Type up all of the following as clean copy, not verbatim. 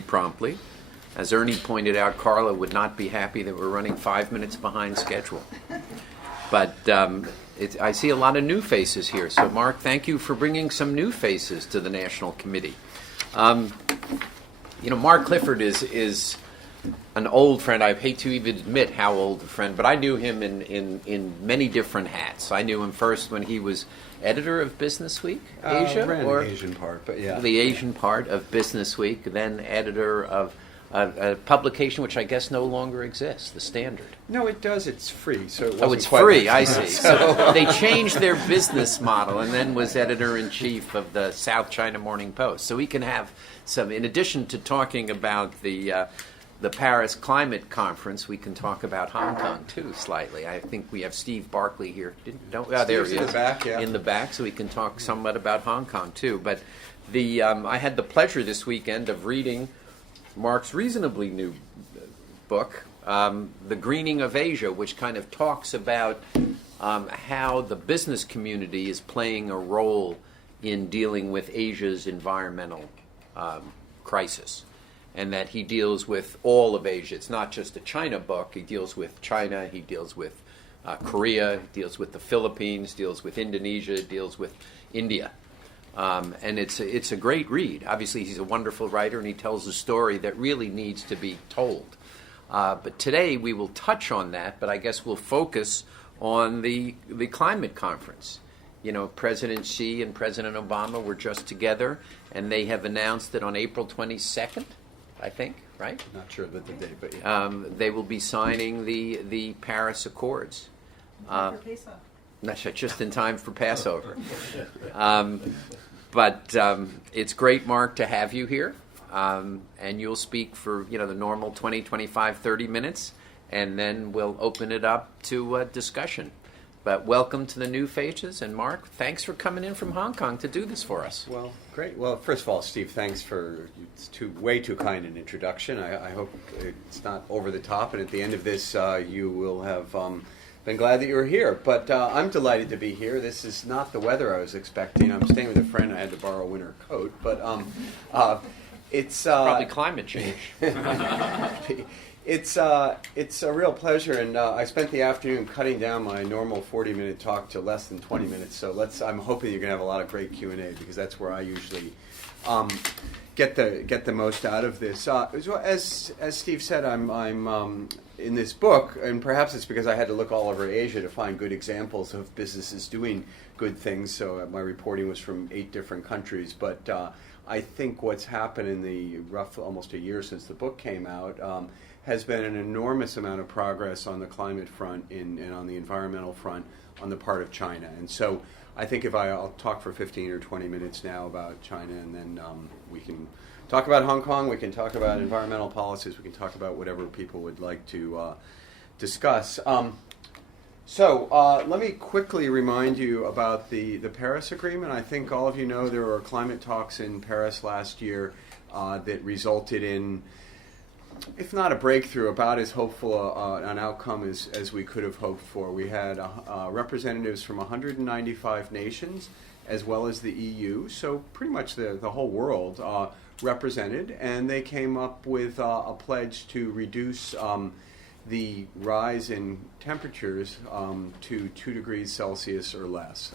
promptly. As Ernie pointed out, Carla would not be happy that we're running 5 minutes behind schedule. But I see a lot of new faces here. So, Mark, thank you for bringing some new faces to the National Committee. Mark Clifford is an old friend. I hate to even admit how old a friend, but I knew him in many different hats. I knew him first when he was editor of Business Week Asia, or the Asian part, but yeah, the Asian part of Business Week, then editor of a publication which I guess no longer exists, The Standard. No, it does. It's free, so it it's free. I see. So they changed their business model, and then was editor-in-chief of the South China Morning Post. So we can have some, in addition to talking about the Paris Climate Conference, we can talk about Hong Kong too, slightly. I think we have Steve Barkley here. There he is. In the back, yeah. In the back, so we can talk somewhat about Hong Kong too. But I had the pleasure this weekend of reading Mark's reasonably new book, The Greening of Asia, which kind of talks about how the business community is playing a role in dealing with Asia's environmental crisis. And that he deals with all of Asia. It's not just a China book. He deals with China, he deals with Korea, he deals with the Philippines, deals with Indonesia, deals with India. And it's a great read. Obviously, he's a wonderful writer, and he tells a story that really needs to be told. But today we will touch on that, but I guess we'll focus on the climate conference. President Xi and President Obama were just together, and they have announced that on April 22nd, I think, right? Not sure about the date, but yeah. They will be signing the Paris Accords. For Pesach. That's just in time for Passover. But it's great, Mark, to have you here. And you'll speak for the normal 20, 25, 30 minutes, and then we'll open it up to discussion. But welcome to the new faces, and Mark, thanks for coming in from Hong Kong to do this for us. Well, great. Well, first of all, Steve, thanks for way too kind an introduction. I hope it's not over the top, and at the end of this, you will have been glad that you were here. But I'm delighted to be here. This is not the weather I was expecting. I'm staying with a friend. I had to borrow a winter coat, but it's probably climate change. It's a real pleasure, and I spent the afternoon cutting down my normal 40-minute talk to less than 20 minutes. So I'm hoping you're going to have a lot of great Q&A, because that's where I usually get the most out of this. As Steve said, I'm in this book, and perhaps it's because I had to look all over Asia to find good examples of businesses doing good things. So my reporting was from 8 different countries, but I think what's happened in the almost a year since the book came out has been an enormous amount of progress on the climate front and on the environmental front on the part of China. And so I think I'll talk for 15 or 20 minutes now about China, and then we can talk about Hong Kong, we can talk about environmental policies, we can talk about whatever people would like to discuss. So let me quickly remind you about the Paris Agreement. I think all of you know there were climate talks in Paris last year that resulted in, if not a breakthrough, about as hopeful an outcome as we could have hoped for. We had representatives from 195 nations as well as the EU, so pretty much the whole world represented, and they came up with a pledge to reduce the rise in temperatures to 2 degrees Celsius or less.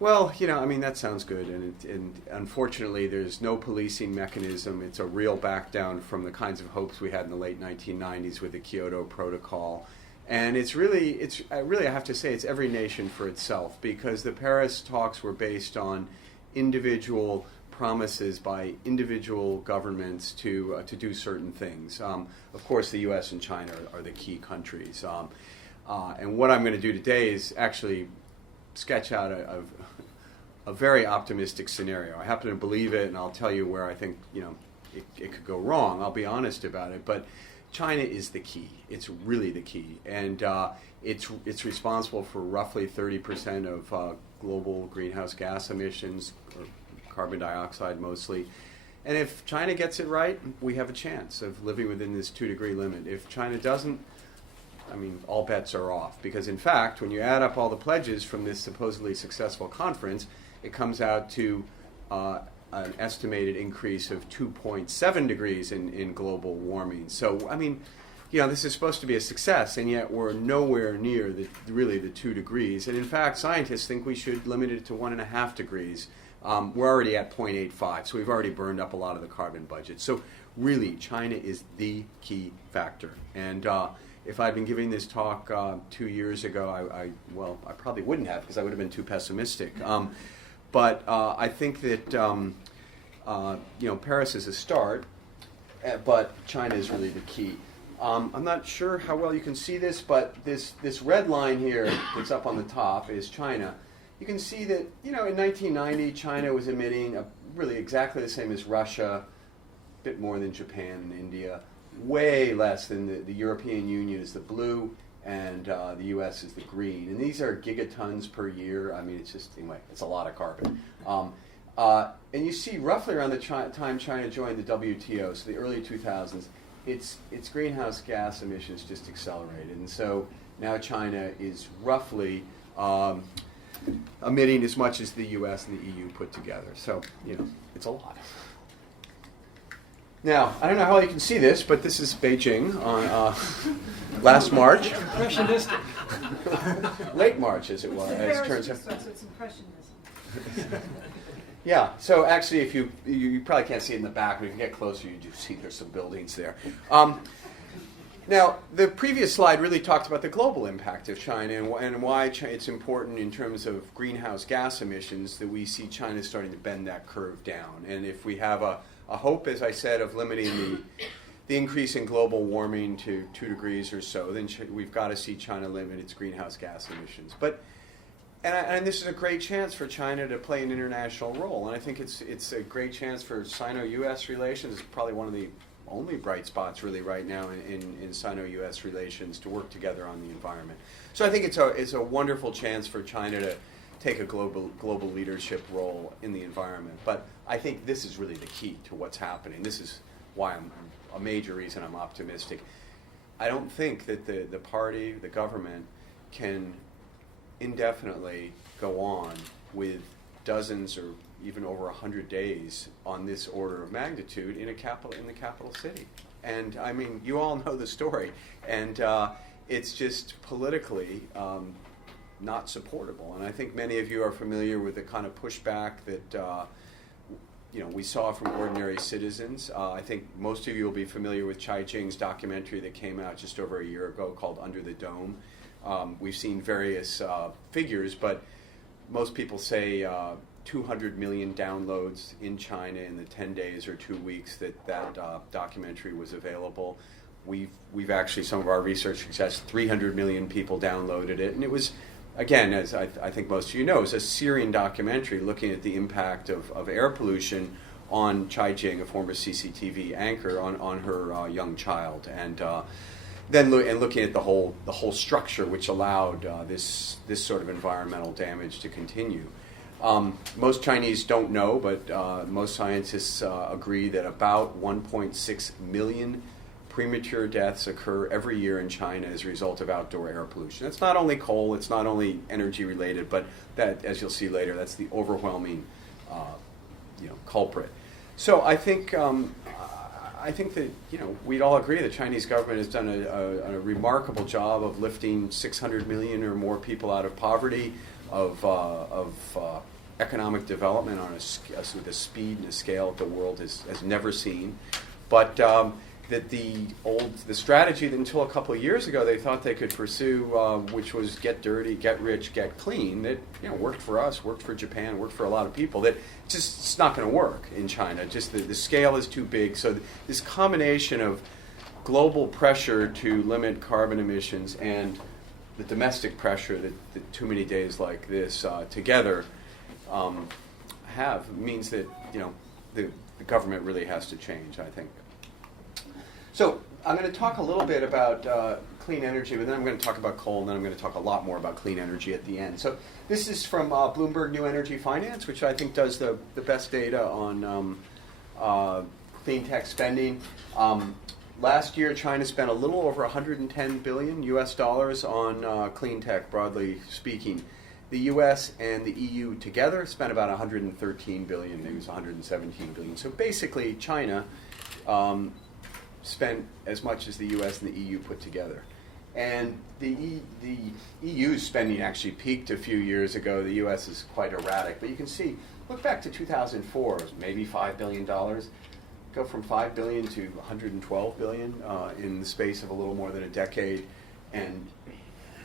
Well, that sounds good, and unfortunately there's no policing mechanism. It's a real back down from the kinds of hopes we had in the late 1990s with the Kyoto Protocol. And I have to say, it's every nation for itself, because the Paris talks were based on individual promises by individual governments to do certain things. Of course, the U.S. and China are the key countries. And what I'm going to do today is actually sketch out a very optimistic scenario. I happen to believe it, and I'll tell you where I think it could go wrong. I'll be honest about it, but China is the key. It's really the key, and it's responsible for roughly 30% of global greenhouse gas emissions, or carbon dioxide mostly. And if China gets it right, we have a chance of living within this 2-degree limit. If China doesn't, all bets are off. Because in fact, when you add up all the pledges from this supposedly successful conference, it comes out to an estimated increase of 2.7 degrees in global warming. So, I mean, this is supposed to be a success, and yet we're nowhere near really the 2 degrees. And in fact, scientists think we should limit it to 1.5 degrees. We're already at 0.85, so we've already burned up a lot of the carbon budget. So really, China is the key factor. And if I'd been giving this talk 2 years ago, I probably wouldn't have, because I would have been too pessimistic. But I think that Paris is a start, but China is really the key. I'm not sure how well you can see this, but this red line here that's up on the top is China. You can see that, in 1990, China was emitting really exactly the same as Russia, a bit more than Japan and India, way less than the European Union is the blue, and the U.S. is the green. And these are gigatons per year. I mean, it's a lot of carbon. And you see roughly around the time China joined the WTO, so the early 2000s, its greenhouse gas emissions just accelerated. And so now China is roughly emitting as much as the U.S. and the EU put together. So, it's a lot. Now, I don't know how well you can see this, but this is Beijing on last March. Impressionistic. Late March, as it was, as it turns out. So it's impressionism. Yeah, so actually, if you probably can't see it in the back, but if you get closer, you do see there's some buildings there. Now, the previous slide really talked about the global impact of China and why it's important in terms of greenhouse gas emissions that we see China starting to bend that curve down. And if we have a hope, as I said, of limiting the increase in global warming to 2 degrees or so, then we've got to see China limit its greenhouse gas emissions. And this is a great chance for China to play an international role. And I think it's a great chance for Sino-U.S. relations. It's probably one of the only bright spots really right now in Sino-U.S. relations to work together on the environment. So I think it's a wonderful chance for China to take a global leadership role in the environment. But I think this is really the key to what's happening. This is why I'm a major reason I'm optimistic. I don't think that the party, the government, can indefinitely go on with dozens or even over 100 days on this order of magnitude in the capital city. And I mean, you all know the story, and it's just politically not supportable. And I think many of you are familiar with the kind of pushback that we saw from ordinary citizens. I think most of you will be familiar with Chai Ching's documentary that came out just over a year ago called Under the Dome. We've seen various figures, but most people say 200 million downloads in China in the 10 days or 2 weeks that documentary was available. We've actually, some of our research suggests 300 million people downloaded it, and it was, again, as I think most of you know, it's a Syrian documentary looking at the impact of air pollution on Chai Ching, a former CCTV anchor, on her young child, and then looking at the whole structure which allowed this sort of environmental damage to continue. Most Chinese don't know, but most scientists agree that about 1.6 million premature deaths occur every year in China as a result of outdoor air pollution. It's not only coal, it's not only energy related, but that, as you'll see later, that's the overwhelming culprit. So I think that we'd all agree the Chinese government has done a remarkable job of lifting 600 million or more people out of poverty, of economic development with a speed and a scale that the world has never seen. But that the strategy that until a couple of years ago they thought they could pursue, which was get dirty, get rich, get clean, that worked for us, worked for Japan, worked for a lot of people, that it's not going to work in China. Just the scale is too big. So this combination of global pressure to limit carbon emissions and the domestic pressure that too many days like this together means that the government really has to change, I think. So I'm going to talk a little bit about clean energy, but then I'm going to talk about coal, and then I'm going to talk a lot more about clean energy at the end. So this is from Bloomberg New Energy Finance, which I think does the best data on clean tech spending. Last year, China spent a little over $110 billion US on clean tech, broadly speaking. The U.S. and the EU together spent about 113 billion, maybe it was 117 billion. So basically, China spent as much as the U.S. and the EU put together. And the EU's spending actually peaked a few years ago. The U.S. is quite erratic. But you can see, look back to 2004, it was maybe $5 billion. Go from $5 billion to 112 billion in the space of a little more than a decade. And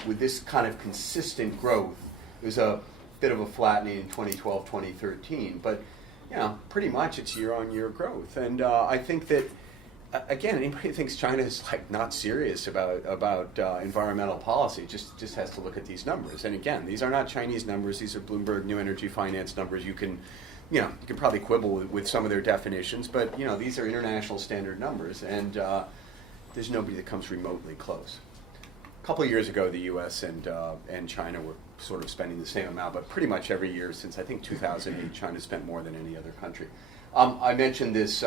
with this kind of consistent growth, there's a bit of a flattening in 2012, 2013. But pretty much it's year-on-year growth. And I think that, again, anybody who thinks China is like not serious about environmental policy just has to look at these numbers. And again, these are not Chinese numbers. These are Bloomberg New Energy Finance numbers. You can probably quibble with some of their definitions, but these are international standard numbers, and there's nobody that comes remotely close. A couple of years ago, the U.S. and China were sort of spending the same amount, but pretty much every year since I think 2008, China spent more than any other country. I mentioned this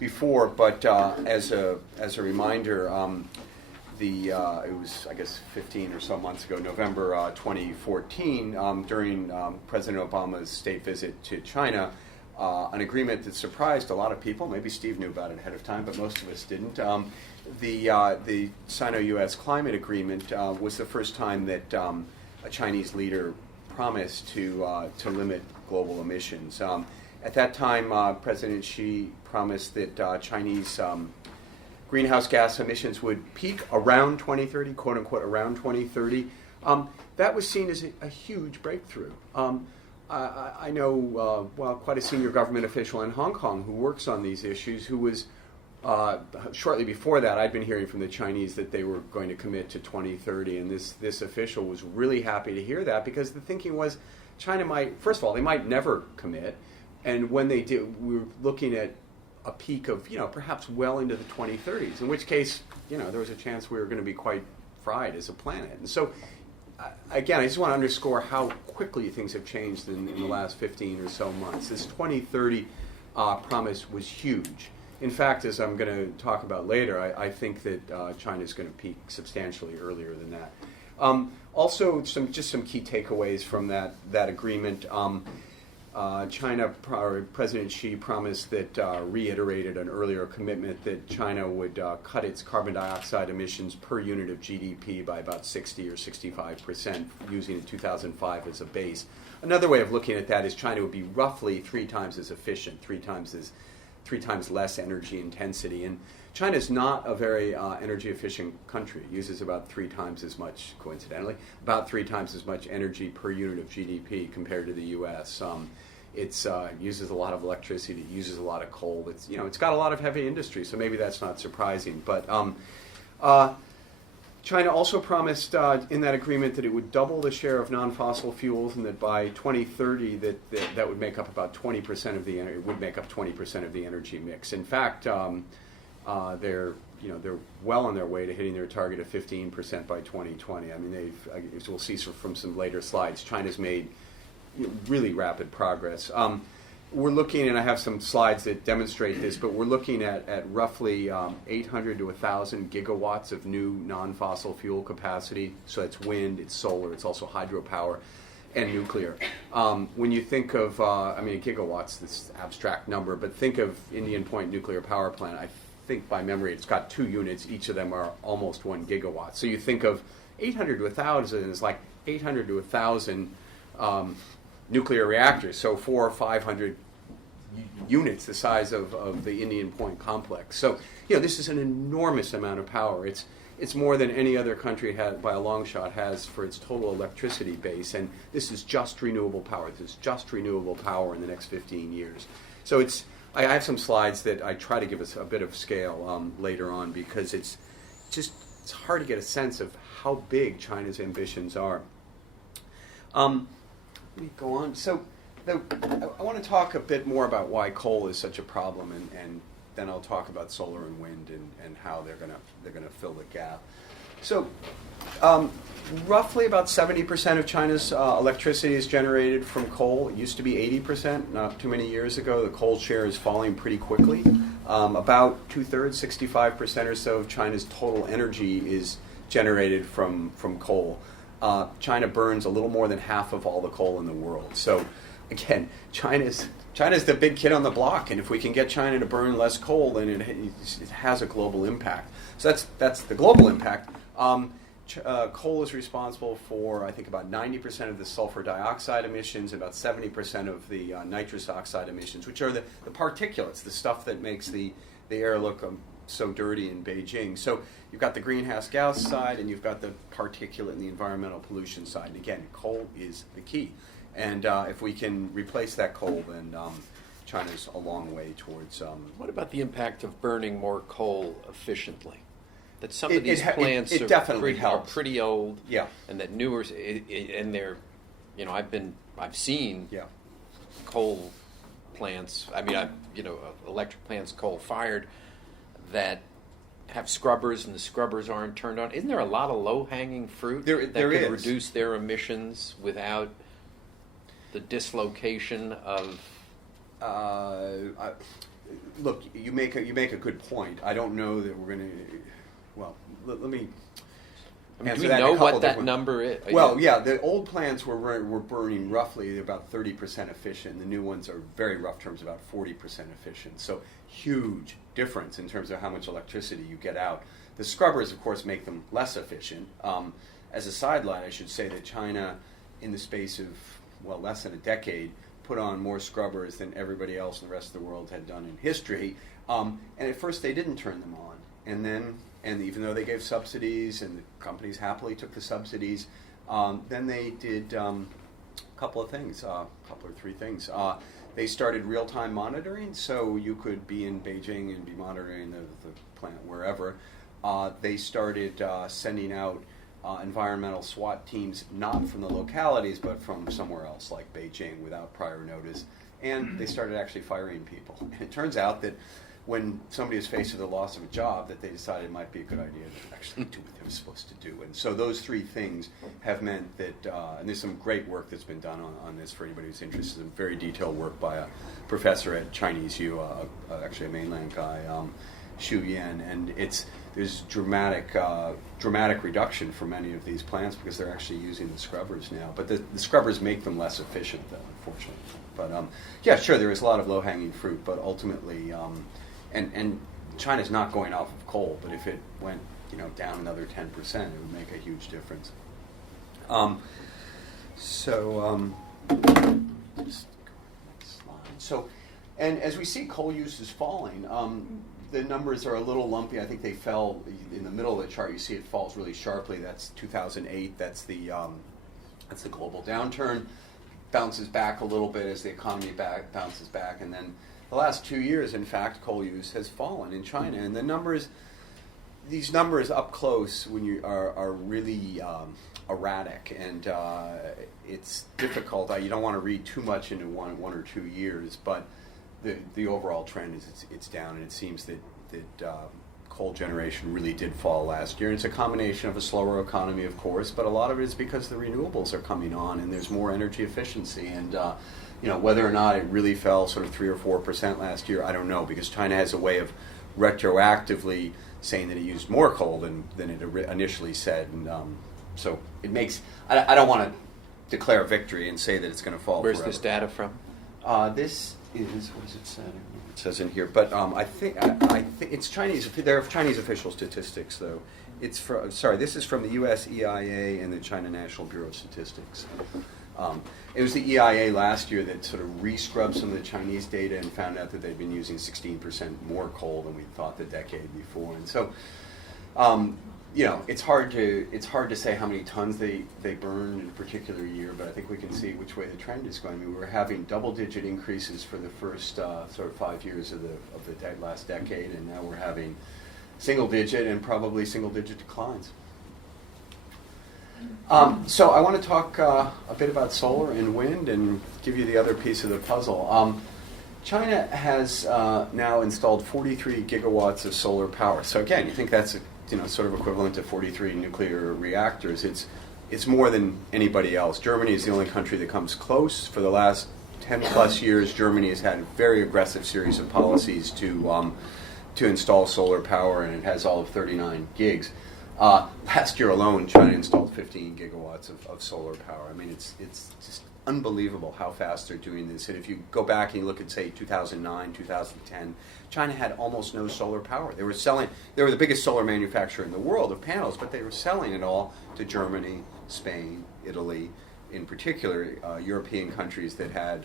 before, but as a reminder, it was, I guess, 15 or so months ago, November 2014, during President Obama's state visit to China, an agreement that surprised a lot of people. Maybe Steve knew about it ahead of time, but most of us didn't. The Sino-U.S. climate agreement was the first time that a Chinese leader promised to limit global emissions. At that time, President Xi promised that Chinese greenhouse gas emissions would peak around 2030, quote unquote, around 2030. That was seen as a huge breakthrough. I know quite a senior government official in Hong Kong who works on these issues, who was shortly before that, I'd been hearing from the Chinese that they were going to commit to 2030, and this official was really happy to hear that, because the thinking was China might, first of all, they might never commit, and when they did, we were looking at a peak of, perhaps well into the 2030s, in which case, there was a chance we were going to be quite fried as a planet. And so, again, I just want to underscore how quickly things have changed in the last 15 or so months. This 2030 promise was huge. In fact, as I'm going to talk about later, I think that China is going to peak substantially earlier than that. Also, some key takeaways from that agreement. President Xi promised that, reiterated an earlier commitment that China would cut its carbon dioxide emissions per unit of GDP by about 60 or 65%, using 2005 as a base. Another way of looking at that is China would be roughly 3 times as efficient, 3 times less energy intensity. And China is not a very energy efficient country. It uses about 3 times as much, coincidentally, about 3 times as much energy per unit of GDP compared to the U.S. It uses a lot of electricity. It uses a lot of coal. It's got a lot of heavy industry, so maybe that's not surprising. But China also promised in that agreement that it would double the share of non-fossil fuels, and that by 2030 that would make up about 20% of the it would make up 20% of the energy mix. In fact, they're well on their way to hitting their target of 15% by 2020. I mean, as we'll see from some later slides, China's made really rapid progress. We're looking, and I have some slides that demonstrate this, but we're looking at roughly 800 to 1,000 gigawatts of new non-fossil fuel capacity. So it's wind, it's solar, it's also hydropower, and nuclear. When you think of, a gigawatt's this abstract number, but think of Indian Point Nuclear Power Plant. I think by memory it's got 2 units. Each of them are almost 1 gigawatt. So you think of 800 to 1,000 is like 800 to 1,000 nuclear reactors, so 400 or 500 units the size of the Indian Point complex. So, this is an enormous amount of power. It's more than any other country by a long shot has for its total electricity base, and this is just renewable power. This is just renewable power in the next 15 years. So I have some slides that I try to give us a bit of scale later on, because it's hard to get a sense of how big China's ambitions are. Let me go on. So I want to talk a bit more about why coal is such a problem, and then I'll talk about solar and wind and how they're gonna fill the gap. So roughly about 70% of China's electricity is generated from coal. It used to be 80% not too many years ago. The coal share is falling pretty quickly. About 2/3, 65% or so of China's total energy is generated from coal. China burns a little more than half of all the coal in the world. So, again, China's the big kid on the block, and if we can get China to burn less coal, then it has a global impact. So that's the global impact. Coal is responsible for, I think, about 90% of the sulfur dioxide emissions, about 70% of the nitrous oxide emissions, which are the particulates, the stuff that makes the air look so dirty in Beijing. So you've got the greenhouse gas side, and you've got the particulate and the environmental pollution side. And again, coal is the key. And if we can replace that coal, then China's a long way towards... What about the impact of burning more coal efficiently? That some of these plants it definitely are helps. pretty old, Yeah. and that newer, and they're, I've seen Yeah. coal plants. Electric plants, coal fired, that have scrubbers, and the scrubbers aren't turned on. Isn't there a lot of low hanging fruit There that could is. reduce their emissions without the dislocation of? Look, you make a good point. I don't know that we're going to. Well, let me. Do we know what that number is? Well, yeah, the old plants were burning roughly about 30% efficient. The new ones are, very rough terms, about 40% efficient. So huge difference in terms of how much electricity you get out. The scrubbers, of course, make them less efficient. As a sideline, I should say that China, in the space of, less than a decade, put on more scrubbers than everybody else in the rest of the world had done in history. And at first they didn't turn them on. And even though they gave subsidies and the companies happily took the subsidies, then they did a couple or three things. They started real-time monitoring, so you could be in Beijing and be monitoring the plant wherever. They started sending out environmental SWAT teams, not from the localities, but from somewhere else, like Beijing, without prior notice. And they started actually firing people. And it turns out that when somebody is faced with the loss of a job, that they decided it might be a good idea to actually do what they were supposed to do. And so those three things have meant that, and there's some great work that's been done on this for anybody who's interested, in very detailed work by a professor at Chinese U, actually a mainland guy, Xu Yan, and there's dramatic reduction for many of these plants because they're actually using the scrubbers now. But the scrubbers make them less efficient, though, unfortunately. But yeah, sure, there is a lot of low-hanging fruit, but ultimately, and China's not going off of coal, but if it went down another 10%, it would make a huge difference. Just go to the next slide. So, and as we see coal use is falling, the numbers are a little lumpy. I think they fell in the middle of the chart. You see it falls really sharply. That's 2008. That's the global downturn. Bounces back a little bit as the economy bounces back, and then the last 2 years, in fact, coal use has fallen in China. And these numbers up close when you are really erratic, and it's difficult. You don't want to read too much into one or 2 years, but the overall trend is it's down, and it seems that coal generation really did fall last year. And it's a combination of a slower economy, of course, but a lot of it is because the renewables are coming on and there's more energy efficiency. And whether or not it really fell sort of 3 or 4% last year, I don't know, because China has a way of retroactively saying that it used more coal than it initially said. And so it makes, I don't want to declare victory and say that it's going to fall Where's forever. this data from? This is, what does it say? It says in here, but I think it's Chinese. They're Chinese official statistics, though. This is from the U.S. EIA and the China National Bureau of Statistics. It was the EIA last year that sort of re-scrubbed some of the Chinese data and found out that they'd been using 16% more coal than we thought the decade before. And so, it's hard to say how many tons they burned in a particular year, but I think we can see which way the trend is going. I mean, we're having double-digit increases for the first sort of 5 years of the last decade, and now we're having single-digit and probably single-digit declines. So I want to talk a bit about solar and wind and give you the other piece of the puzzle. China has now installed 43 gigawatts of solar power. So again, you think that's sort of equivalent to 43 nuclear reactors. It's more than anybody else. Germany is the only country that comes close. For the last 10 plus years, Germany has had a very aggressive series of policies to install solar power, and it has all of 39 gigs. Last year alone, China installed 15 gigawatts of solar power. I mean, it's just unbelievable how fast they're doing this. And if you go back and you look at, say, 2009, 2010, China had almost no solar power. They were the biggest solar manufacturer in the world of panels, but they were selling it all to Germany, Spain, Italy, in particular, European countries that had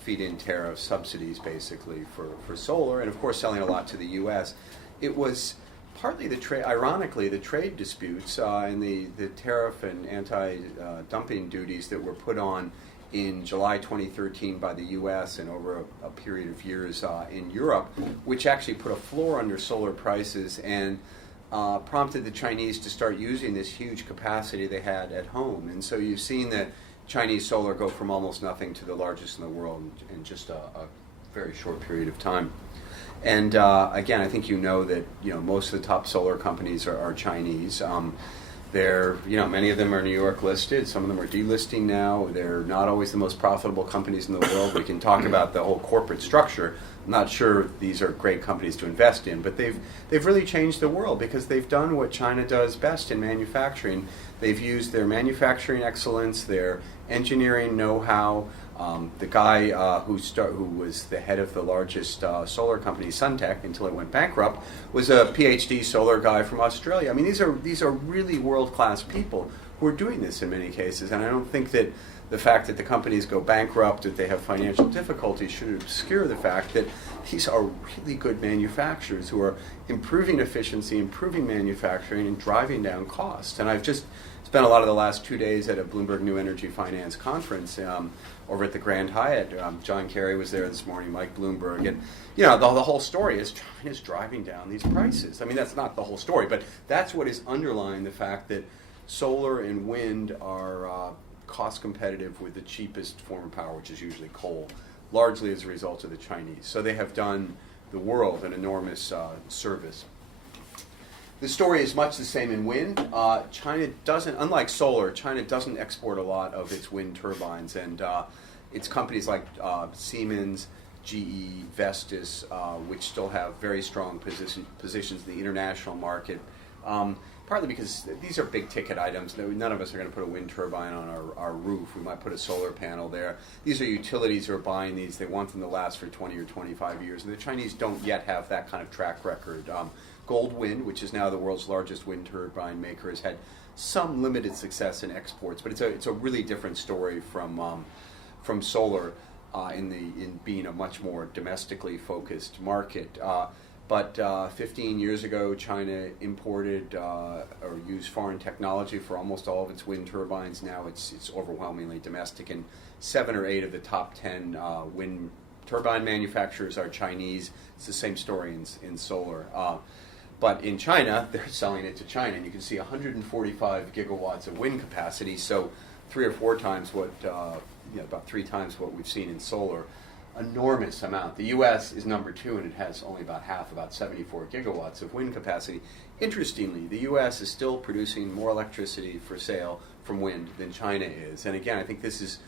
feed-in tariff subsidies, basically, for solar, and of course selling a lot to the U.S. It was partly ironically, the trade disputes and the tariff and anti-dumping duties that were put on in July 2013 by the U.S. and over a period of years in Europe, which actually put a floor under solar prices and prompted the Chinese to start using this huge capacity they had at home. And so you've seen that Chinese solar go from almost nothing to the largest in the world in just a very short period of time. And again, I think you know that most of the top solar companies are Chinese. Many of them are New York listed. Some of them are delisting now. They're not always the most profitable companies in the world. We can talk about the whole corporate structure. I'm not sure these are great companies to invest in, but they've really changed the world because they've done what China does best in manufacturing. They've used their manufacturing excellence, their engineering know-how. The guy who was the head of the largest solar company, Suntech, until it went bankrupt, was a PhD solar guy from Australia. I mean, these are really world-class people who are doing this in many cases, and I don't think that the fact that the companies go bankrupt, that they have financial difficulties, should obscure the fact that these are really good manufacturers who are improving efficiency, improving manufacturing, and driving down costs. And I've just spent a lot of the last 2 days at a Bloomberg New Energy Finance conference over at the Grand Hyatt. John Kerry was there this morning, Mike Bloomberg, and the whole story is China's driving down these prices. I mean, that's not the whole story, but that's what is underlying the fact that solar and wind are cost competitive with the cheapest form of power, which is usually coal, largely as a result of the Chinese. So they have done the world an enormous service. The story is much the same in wind. China doesn't, unlike solar, China doesn't export a lot of its wind turbines, and it's companies like Siemens, GE, Vestas, which still have very strong positions in the international market. Partly because these are big ticket items. None of us are going to put a wind turbine on our roof. We might put a solar panel there. These are utilities who are buying these. They want them to last for 20 or 25 years. And the Chinese don't yet have that kind of track record. Goldwind, which is now the world's largest wind turbine maker, has had some limited success in exports. But it's a really different story from solar in being a much more domestically focused market. But 15 years ago, China imported or used foreign technology for almost all of its wind turbines. Now it's overwhelmingly domestic, and 7 or 8 of the top 10 wind turbine manufacturers are Chinese. It's the same story in solar. But in China, they're selling it to China, and you can see 145 gigawatts of wind capacity, so 3 or 4 times about 3 times what we've seen in solar. Enormous amount. The U.S. is number 2, and it has only about 74 gigawatts of wind capacity. Interestingly, the U.S. is still producing more electricity for sale from wind than China is. And again, I think this is,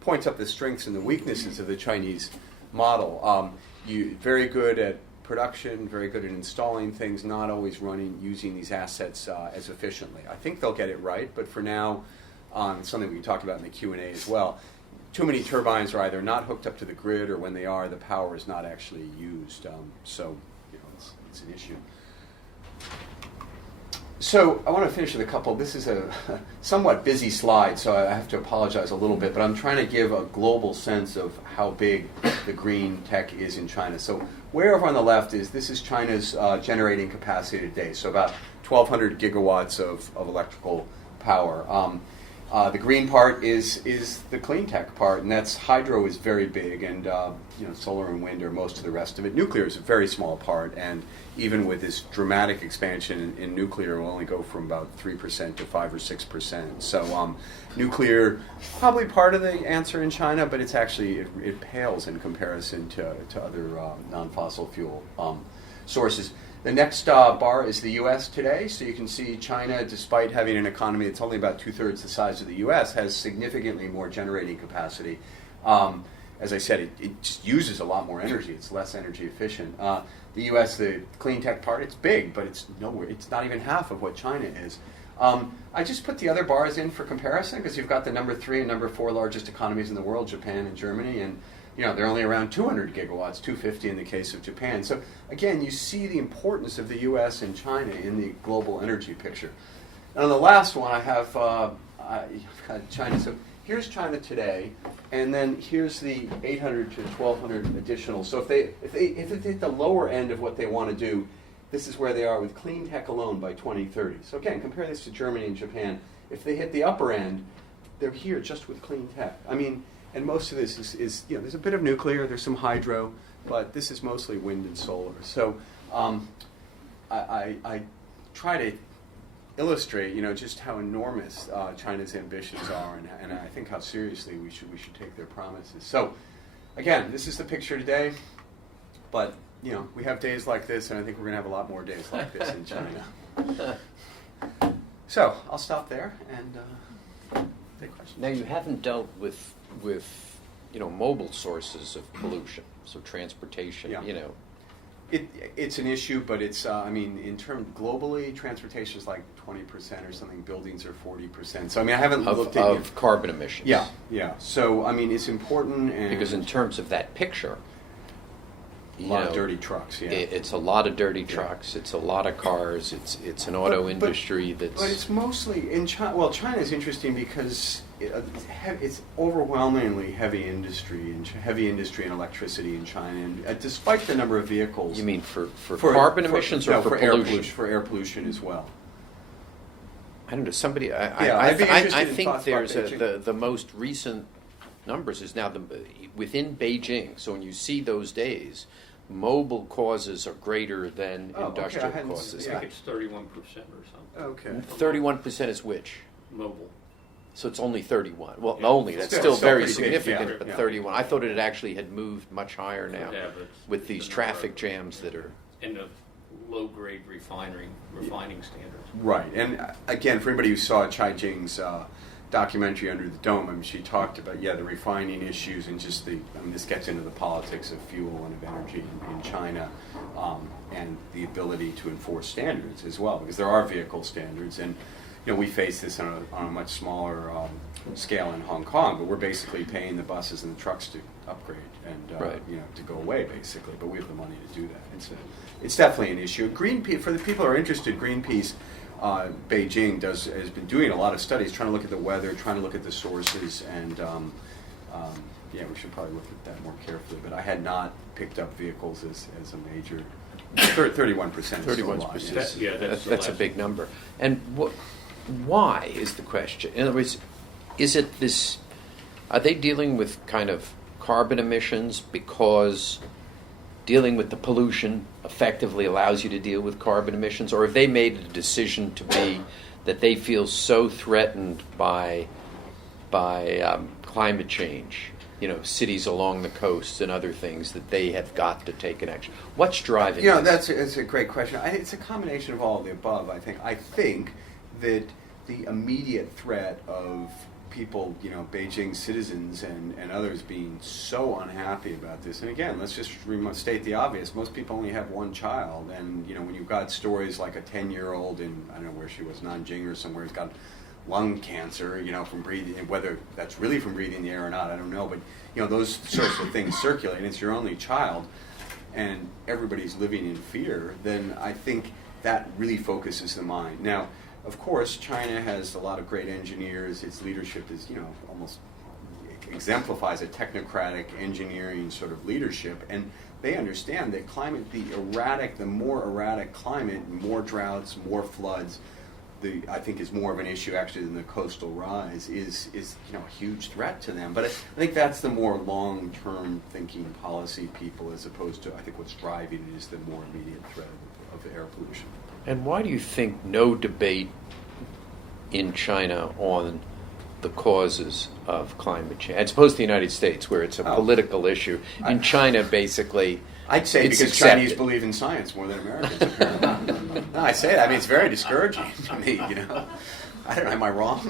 points up the strengths and the weaknesses of the Chinese model. Very good at production, very good at installing things, not always using these assets as efficiently. I think they'll get it right, but for now, it's something we can talk about in the Q&A as well. Too many turbines are either not hooked up to the grid, or when they are, the power is not actually used. So it's an issue. So I want to finish with a couple. This is a somewhat busy slide, so I have to apologize a little bit, but I'm trying to give a global sense of how big the green tech is in China. So way over on the left this is China's generating capacity today, so about 1,200 gigawatts of electrical power. The green part is the clean tech part, and that's hydro is very big, and solar and wind are most of the rest of it. Nuclear is a very small part, and even with this dramatic expansion in nuclear, will only go from about 3% to 5 or 6%. So nuclear probably part of the answer in China, but it's actually it pales in comparison to other non-fossil fuel sources. The next bar is the U.S. today, so you can see China, despite having an economy that's only about 2/3 the size of the U.S., has significantly more generating capacity. as I said, it just uses a lot more energy. It's less energy efficient. The U.S., the clean tech part, it's big, but it's nowhere. It's not even half of what China is. I just put the other bars in for comparison because you've got the number 3 and number 4 largest economies in the world, Japan and Germany, and they're only around 200 gigawatts, 250 in the case of Japan. So again, you see the importance of the U.S. and China in the global energy picture. And on the last one, I have China. So here's China today, and then here's the 800 to 1,200 additional. So if they hit the lower end of what they want to do, this is where they are with clean tech alone by 2030. So again, compare this to Germany and Japan. If they hit the upper end, they're here just with clean tech. I mean, and most of this is there's a bit of nuclear, there's some hydro, but this is mostly wind and solar. So I try to illustrate, just how enormous China's ambitions are, and I think how seriously we should take their promises. So, again, this is the picture today, but we have days like this, and I think we're going to have a lot more days like this in China. So I'll stop there and take questions. Now, you haven't dealt with mobile sources of pollution, so transportation. Yeah. It's an issue, but it's in terms globally, transportation is like 20% or something. Buildings are 40%. So I haven't looked at of carbon emissions. Yeah. So it's important, and because in terms of that picture, a lot of dirty trucks. Yeah, it's a lot of dirty trucks. It's a lot of cars. It's an auto industry that's. But it's mostly in China. Well, China is interesting because it's overwhelmingly heavy industry and electricity in China, and despite the number of vehicles. You mean for carbon emissions or for pollution? For air pollution as well. I don't know. Somebody. I'd be interested I in think thoughts there's about the most recent numbers is now within Beijing. So when you see those days, mobile causes are greater than industrial causes. I think it's 31% or something. Okay. 31% is which? Mobile. So it's only 31. Well, Yeah. only. That's Still still very pretty big, significant, yeah. but Yeah. 31. I thought it actually had moved much higher now Yeah, but with these it's traffic jams that are. in the low-grade refining standards. Right, and again, for anybody who saw Chai Jing's documentary Under the Dome, she talked about the refining issues and just this gets into the politics of fuel and of energy in China, and the ability to enforce standards as well, because there are vehicle standards, and we face this on a much smaller scale in Hong Kong, but we're basically paying the buses and the trucks to upgrade and to go away basically, but we have the money to do that. It's definitely an issue. Greenpeace, for the people who are interested, Greenpeace Beijing has been doing a lot of studies, trying to look at the weather, trying to look at the sources, and we should probably look at that more carefully. But I had not picked up vehicles as a major. 31% is still a lot. 31%. That's a big number. And why is the question? In other words, is it this? Are they dealing with kind of carbon emissions because dealing with the pollution effectively allows you to deal with carbon emissions, or have they made a decision to be that they feel so threatened by climate change, cities along the coast and other things, that they have got to take an action? What's driving this? That's a great question. It's a combination of all of the above, I think. I think that the immediate threat of people, Beijing citizens and others being so unhappy about this. And again, let's just state the obvious. Most people only have one child. And, when you've got stories like a 10-year-old in, I don't know where she was, Nanjing or somewhere, who's got lung cancer, from breathing, whether that's really from breathing the air or not, I don't know. But, those sorts of things circulate, and it's your only child, and everybody's living in fear, then I think that really focuses the mind. Now, of course, China has a lot of great engineers. Its leadership is, almost exemplifies a technocratic engineering sort of leadership, and they understand that climate, the more erratic climate, more droughts, more floods, I think is more of an issue actually than the coastal rise, is a huge threat to them. But I think that's the more long-term thinking policy people, as opposed to, I think what's driving it is the more immediate threat of air pollution. And why do you think no debate in China on the causes of climate change, as opposed to the United States, where it's a political issue? In China, basically, I'd say it's because accepted. Chinese believe in science more than Americans, apparently. No, I say that. It's very discouraging to me, I don't know. Am I wrong?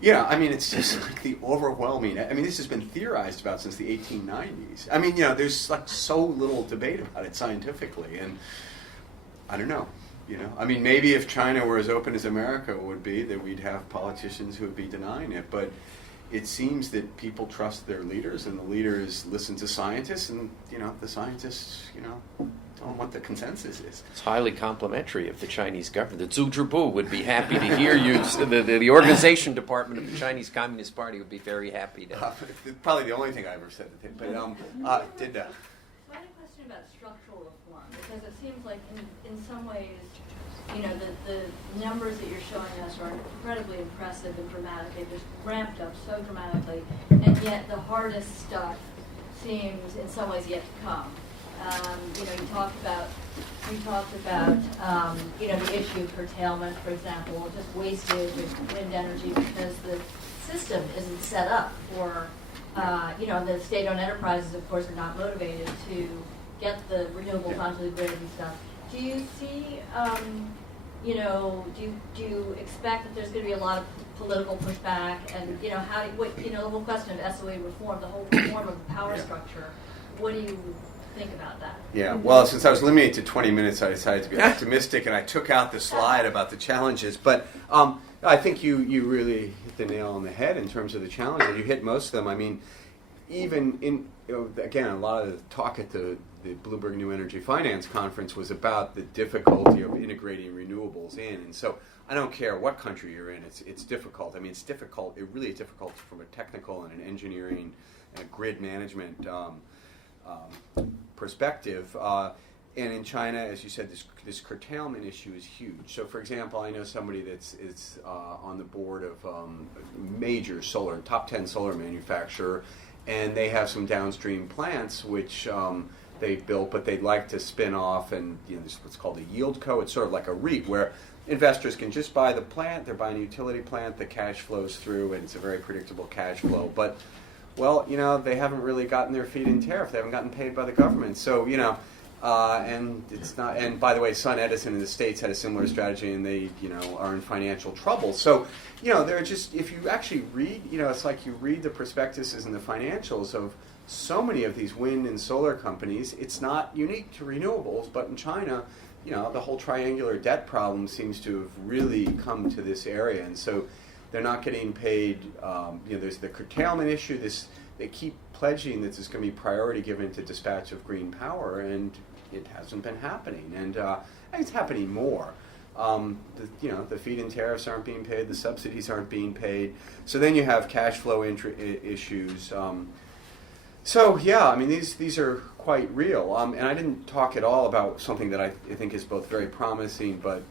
Yeah, I mean, it's just like the overwhelming. I mean, this has been theorized about since the 1890s. I mean, there's like so little debate about it scientifically, and I don't know. I mean, maybe if China were as open as America would be, that we'd have politicians who would be denying it. But it seems that people trust their leaders, and the leaders listen to scientists, and the scientists, don't know what the consensus is. It's highly complimentary of the Chinese government. The Zhuzhubu would be happy to hear you. The organization department of the Chinese Communist Party would be very happy to. Probably the only thing I ever said to him. But I had a question about structural reform, because it seems like in some ways, the numbers that you're showing us are incredibly impressive and dramatic. They've just ramped up so dramatically, and yet the hardest stuff seems in some ways yet to come. You talked about the issue of curtailment, for example, just wastage of wind energy because the system isn't set up for, the state-owned enterprises, of course, are not motivated to get the renewables onto the grid and stuff. Do you see, do you expect that there's going to be a lot of political pushback, and the whole question of SOE reform, the whole reform of the power structure? What do you think about that? Yeah, well, since I was limited to 20 minutes, I decided to be optimistic, and I took out the slide about the challenges. But I think you really hit the nail on the head in terms of the challenges. You hit most of them. I mean, even in, again, a lot of the talk at the Bloomberg New Energy Finance Conference was about the difficulty of integrating renewables in. And so I don't care what country you're in, it's difficult. I mean, it's difficult. It really is difficult from a technical and an engineering and a grid management perspective. And in China, as you said, this curtailment issue is huge. So, for example, I know somebody that's on the board of a major top 10 solar manufacturer, and they have some downstream plants which they've built, but they'd like to spin off, and this is what's called a yield co. It's sort of like a REIT where investors can just buy the plant. They're buying a utility plant. The cash flows through, and it's a very predictable cash flow. But well, they haven't really gotten their feet in tariff. They haven't gotten paid by the government. So, and it's not. And by the way, Sun Edison in the States had a similar strategy, and they, are in financial trouble. So, they're just, if you actually read, it's like you read the prospectuses and the financials of so many of these wind and solar companies. It's not unique to renewables, but in China, the whole triangular debt problem seems to have really come to this area, and so they're not getting paid. There's the curtailment issue. They keep pledging that there's going to be priority given to dispatch of green power, and it hasn't been happening. And it's happening more. The feed-in tariffs aren't being paid. The subsidies aren't being paid. So then you have cash flow issues. So yeah, I mean these are quite real. And I didn't talk at all about something that I think is both very promising, but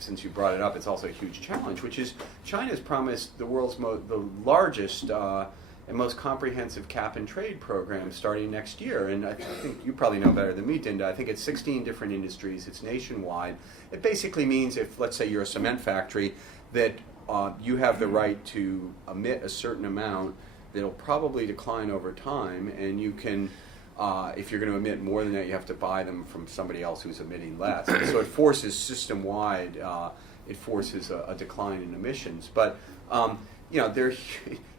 since you brought it up, it's also a huge challenge, which is China's promised the world's the largest and most comprehensive cap-and-trade program starting next year. And I think you probably know better than me, Dinda. I think it's 16 different industries. It's nationwide. It basically means if, let's say, you're a cement factory, that you have the right to emit a certain amount that'll probably decline over time, and you can, if you're going to emit more than that, you have to buy them from somebody else who's emitting less. And so it forces system-wide, it forces a decline in emissions. But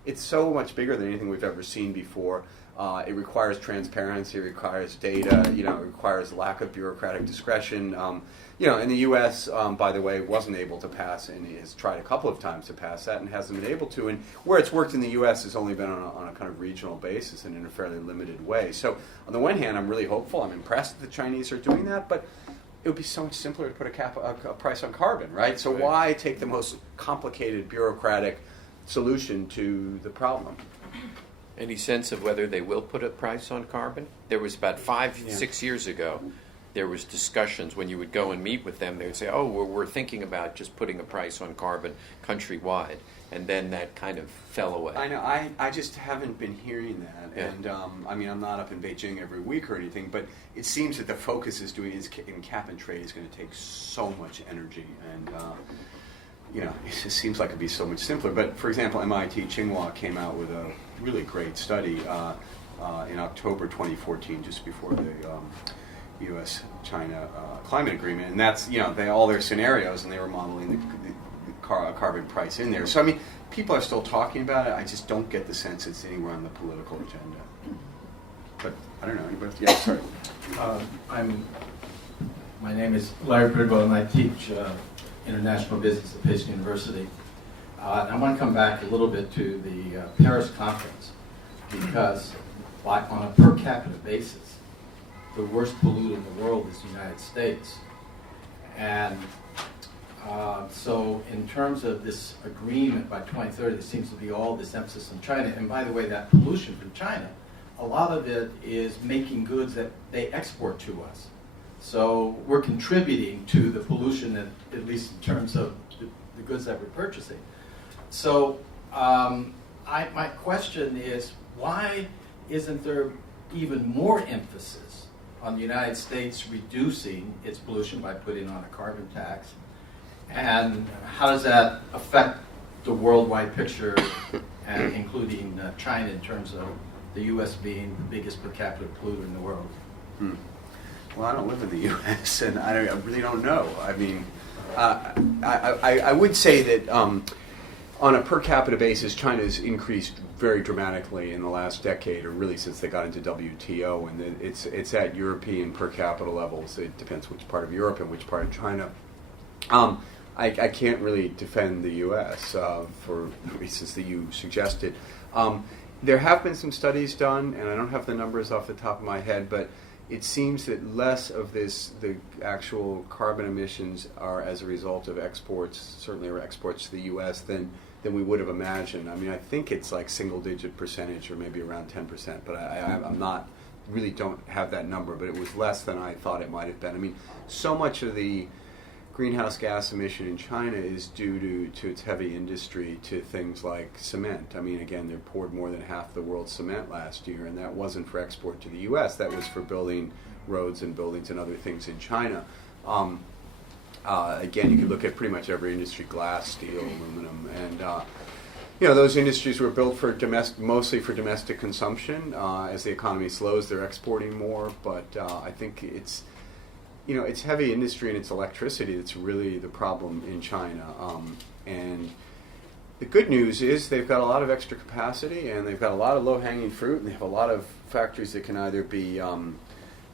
it's so much bigger than anything we've ever seen before. It requires transparency, it requires data, it requires lack of bureaucratic discretion. In the U.S., by the way, wasn't able to pass, and has tried a couple of times to pass that and hasn't been able to. And where it's worked in the U.S. has only been on a kind of regional basis and in a fairly limited way. So on the one hand, I'm really hopeful. I'm impressed that the Chinese are doing that, but it would be so much simpler to put a price on carbon, right? So why take the most complicated bureaucratic solution to the problem? Any sense of whether they will put a price on carbon? There was about 6 years ago, there was discussions when you would go and meet with them. They would say, "Oh, we're thinking about just putting a price on carbon countrywide," and then that kind of fell away. I know. I just haven't been hearing that, Yeah. and I'm not up in Beijing every week or anything, but it seems that the focus in cap and trade is going to take so much energy, and it just seems like it'd be so much simpler. But for example, MIT Tsinghua came out with a really great study in October 2014, just before the U.S.-China climate agreement, and that's all their scenarios, and they were modeling the carbon price in there. So I mean, people are still talking about it. I just don't get the sense it's anywhere on the political agenda. But I don't know. Anybody? Yeah, sorry. My name is Larry Pritchard, and I teach international business at Pace University. I want to come back a little bit to the Paris conference, because on a per capita basis, the worst polluter in the world is the United States. And so in terms of this agreement by 2030, there seems to be all this emphasis on China. And by the way, that pollution from China, a lot of it is making goods that they export to us. So we're contributing to the pollution, at least in terms of the goods that we're purchasing. So my question is, why isn't there even more emphasis on the United States reducing its pollution by putting on a carbon tax? And how does that affect the worldwide picture, and including China, in terms of the U.S. being the biggest per capita polluter in the world? Well, I don't live in the U.S., and I really don't know. I mean, I would say that on a per capita basis, China's increased very dramatically in the last decade, or really since they got into WTO, and it's at European per capita levels. It depends which part of Europe and which part of China. I can't really defend the U.S. For the reasons that you suggested. There have been some studies done, and I don't have the numbers off the top of my head, but it seems that less of the actual carbon emissions are as a result of exports, certainly are exports to the U.S., than we would have imagined. I mean, I think it's like single-digit percentage, or maybe around 10%, but I'm not, really don't have that number, but it was less than I thought it might have been. I mean, so much of the greenhouse gas emission in China is due to its heavy industry, to things like cement. I mean, again, they poured more than half the world's cement last year, and that wasn't for export to the U.S. That was for building roads and buildings and other things in China. Again, you can look at pretty much every industry: glass, steel, aluminum, and those industries were built for mostly for domestic consumption. As the economy slows, they're exporting more, but I think it's heavy industry and it's electricity that's really the problem in China. And the good news is they've got a lot of extra capacity, and they've got a lot of low-hanging fruit, and they have a lot of factories that can either be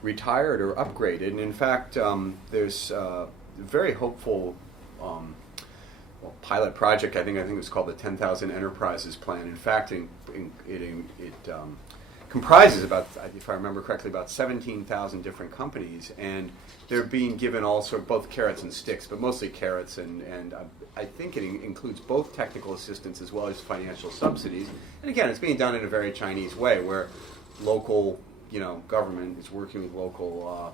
retired or upgraded. And in fact, there's a very hopeful pilot project. I think it was called the 10,000 Enterprises Plan. In fact, it comprises about, if I remember correctly, about 17,000 different companies, and they're being given all sort of both carrots and sticks, but mostly carrots, and I think it includes both technical assistance as well as financial subsidies. And again, it's being done in a very Chinese way, where local, government is working with local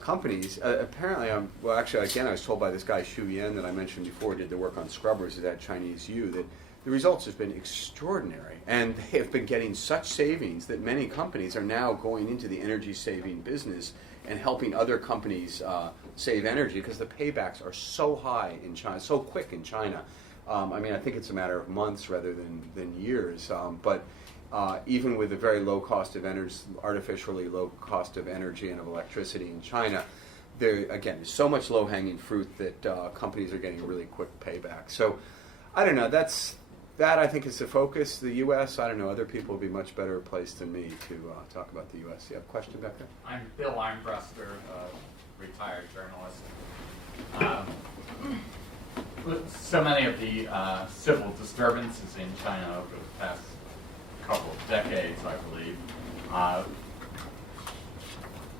companies. Apparently, again, I was told by this guy Xu Yan that I mentioned before, did the work on scrubbers at Chinese U, that the results have been extraordinary, and they have been getting such savings that many companies are now going into the energy-saving business and helping other companies save energy, because the paybacks are so high in China, so quick in China. I mean, I think it's a matter of months rather than years. But even with the very low cost of energy, artificially low cost of energy and of electricity in China, there's so much low-hanging fruit that companies are getting really quick payback. So I don't know. That I think is the focus. The U.S., I don't know, other people would be much better placed than me to talk about the U.S. You have a question back there? I'm Bill Armbruster, retired journalist. So many of the civil disturbances in China over the past couple of decades, I believe,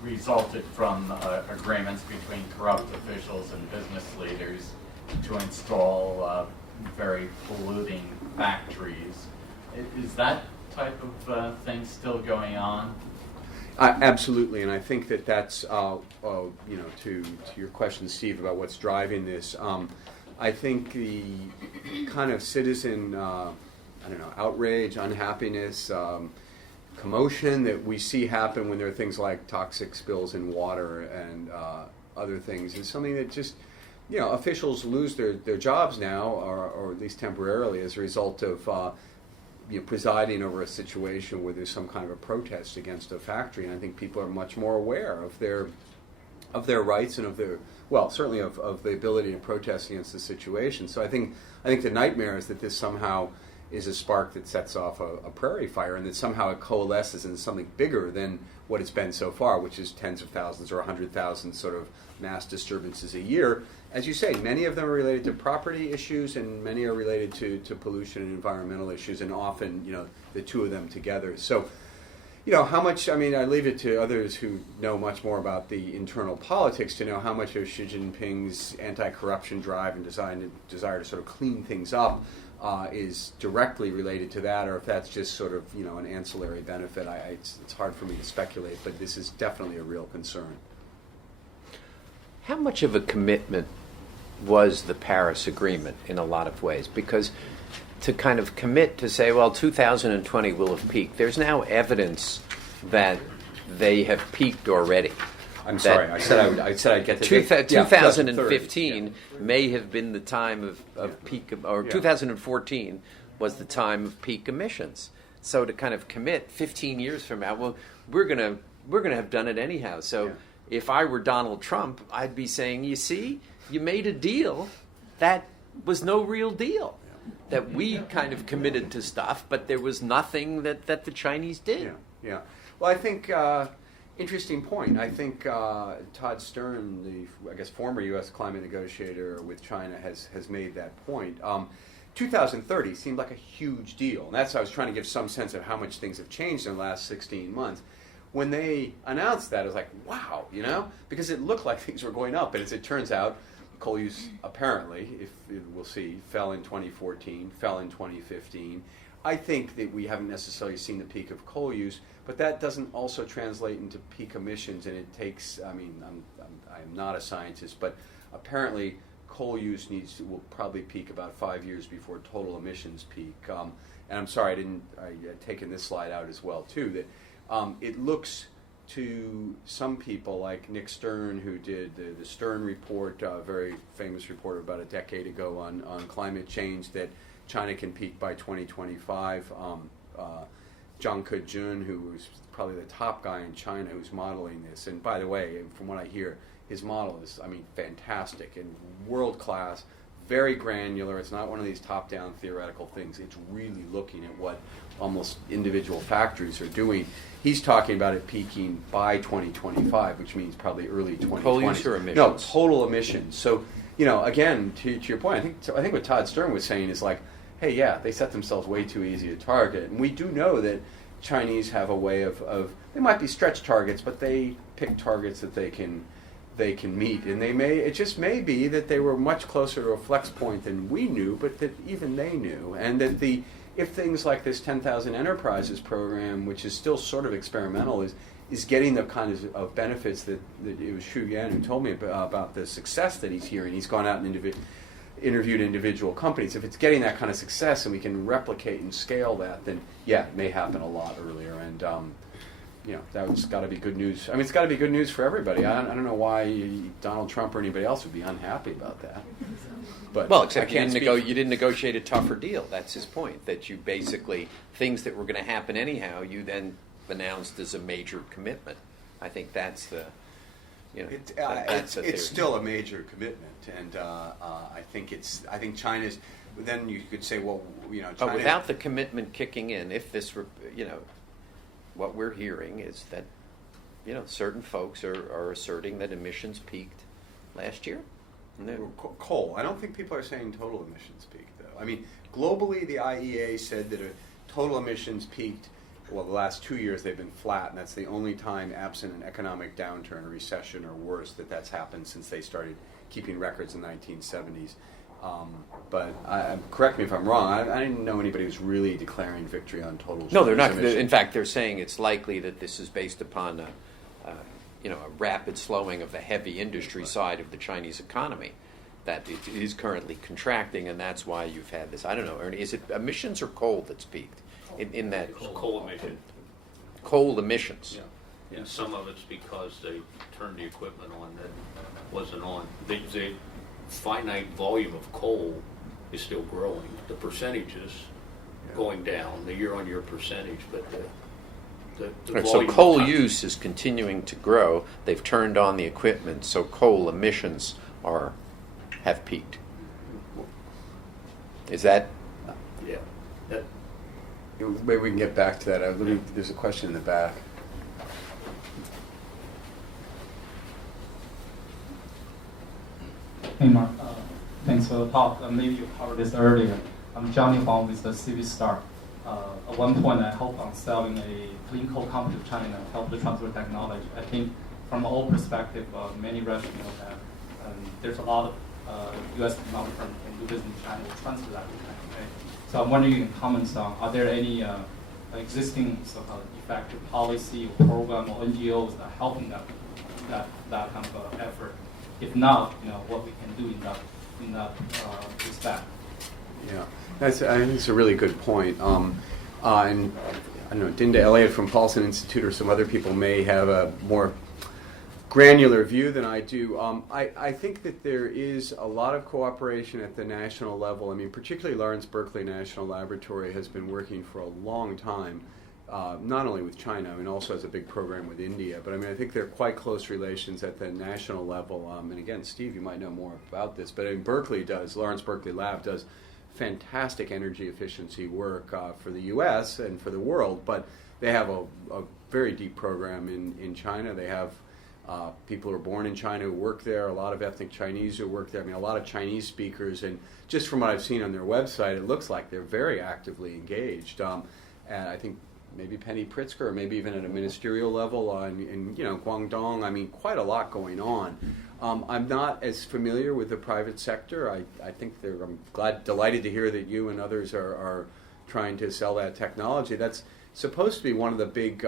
resulted from agreements between corrupt officials and business leaders to install very polluting factories. Is that type of thing still going on? Absolutely, and I think that's to your question, Steve, about what's driving this. I think the kind of citizen, outrage, unhappiness, commotion that we see happen when there are things like toxic spills in water and other things is something that just, officials lose their jobs now, or at least temporarily, as a result of presiding over a situation where there's some kind of a protest against a factory. And I think people are much more aware of their their rights and of their, well, certainly of the ability to protest against the situation. So I think the nightmare is that this somehow is a spark that sets off a prairie fire, and that somehow it coalesces into something bigger than what it's been so far, which is tens of thousands or 100,000 sort of mass disturbances a year. As you say, many of them are related to property issues, and many are related to pollution and environmental issues, and often, the two of them together. So, how much, I leave it to others who know much more about the internal politics to know how much of Xi Jinping's anti-corruption drive and desire to sort of clean things up is directly related to that, or if that's just sort of, an ancillary benefit. It's hard for me to speculate, but this is definitely a real concern. How much of a commitment was the Paris Agreement in a lot of ways? Because to kind of commit to say, well, 2020 will have peaked, there's now evidence that they have peaked already. I'm sorry, I said I'd get to 2015 may have been the time of peak, or 2014 was the time of peak emissions. So to kind of commit 15 years from now, well, we're gonna have done it anyhow. So if I were Donald Trump, I'd be saying, you see, you made a deal that was no real deal. That we kind of committed to stuff, but there was nothing that the Chinese did. Yeah. Well, I think interesting point. I think Todd Stern, the former U.S. climate negotiator with China, has made that point. 2030 seemed like a huge deal, and that's why I was trying to give some sense of how much things have changed in the last 16 months. When they announced that, it was like, wow, because it looked like things were going up, and as it turns out, coal use apparently, we'll see, fell in 2014, fell in 2015. I think that we haven't necessarily seen the peak of coal use, but that doesn't also translate into peak emissions, and it takes, I'm not a scientist, but apparently coal use will probably peak about 5 years before total emissions peak. And I'm sorry, I'd taken this slide out as well too, that it looks to some people like Nick Stern, who did the Stern report, a very famous report about a decade ago on climate change, that China can peak by 2025. Zhang Kejun, who was probably the top guy in China who's modeling this. And by the way, from what I hear, his model is, fantastic and world-class, very granular. It's not one of these top-down theoretical things. It's really looking at what almost individual factories are doing. He's talking about it peaking by 2025, which means probably early 2020. Coal use or emissions? No, total emissions. So, again, to your point, I think what Todd Stern was saying is like, hey, yeah, they set themselves way too easy a target. And we do know that Chinese have a way of they might be stretch targets, but they pick targets that they can meet. And it just may be that they were much closer to a flex point than we knew, but that even they knew. And that if things like this 10,000 Enterprises program, which is still sort of experimental, is getting the kind of benefits that it was Xu Yan who told me about the success that he's hearing. He's gone out and interviewed individual companies. If it's getting that kind of success and we can replicate and scale that, then it may happen a lot earlier. And that's got to be good news. It's got to be good news for everybody. I don't know why Donald Trump or anybody else would be unhappy about that. But except you didn't negotiate a tougher deal. That's his point. That you basically, things that were going to happen anyhow, you then announced as a major commitment. I think that's the, it's still a major commitment, and I think China's. Then you could say, well, China. But without the commitment kicking in, if this were, what we're hearing is that, certain folks are asserting that emissions peaked last year. Coal. I don't think people are saying total emissions peaked, though. Globally, the IEA said that total emissions peaked. Well, the last 2 years they've been flat, and that's the only time, absent an economic downturn, a recession, or worse, that's happened since they started keeping records in the 1970s. But correct me if I'm wrong. I didn't know anybody who's really declaring victory on total. No, they're not. Emissions. In fact, they're saying it's likely that this is based upon a rapid slowing of the heavy industry side of the Chinese economy. That it is currently contracting, and that's why you've had this. I don't know, Ernie. Is it emissions or coal that's peaked in that? Coal emission. Coal emissions. Yeah. And some of it's because they turned the equipment on that wasn't on. The finite volume of coal is still growing. The percentage is going down, the year-on-year percentage, but the Right, so volume of coal ton- use is continuing to grow. They've turned on the equipment, so coal emissions have peaked. Is that Yeah. That, Maybe we can get back to that. There's a question in the back. Hey Mark, thanks for the talk. Maybe you covered this earlier. I'm Johnny Huang with the CV Star. At one point, I helped on selling a clean coal company to China, help the transfer technology. I think from all perspective, many rationale that there's a lot of U.S. technology firms can do business in China will transfer that to China. Right? So I'm wondering, you can comment on, are there any existing so-called effective policy or program or NGOs that are helping that kind of effort? If not, what we can do in that respect. Yeah, I think it's a really good point. And I don't know, Dinda Elliott from Paulson Institute or some other people may have a more granular view than I do. I think that there is a lot of cooperation at the national level. I mean, particularly Lawrence Berkeley National Laboratory has been working for a long time, not only with China, I mean, also has a big program with India. But I mean, I think there are quite close relations at the national level. And again, Steve, you might know more about this, but I mean, Lawrence Berkeley Lab does fantastic energy efficiency work for the U.S. and for the world, but they have a very deep program in China. They have people who are born in China who work there, a lot of ethnic Chinese who work there. I mean, a lot of Chinese speakers, and just from what I've seen on their website, it looks like they're very actively engaged. And I think maybe Penny Pritzker, or maybe even at a ministerial level in Guangdong. I mean, quite a lot going on. I'm not as familiar with the private sector. I think I'm delighted to hear that you and others are trying to sell that technology. That's supposed to be one of the big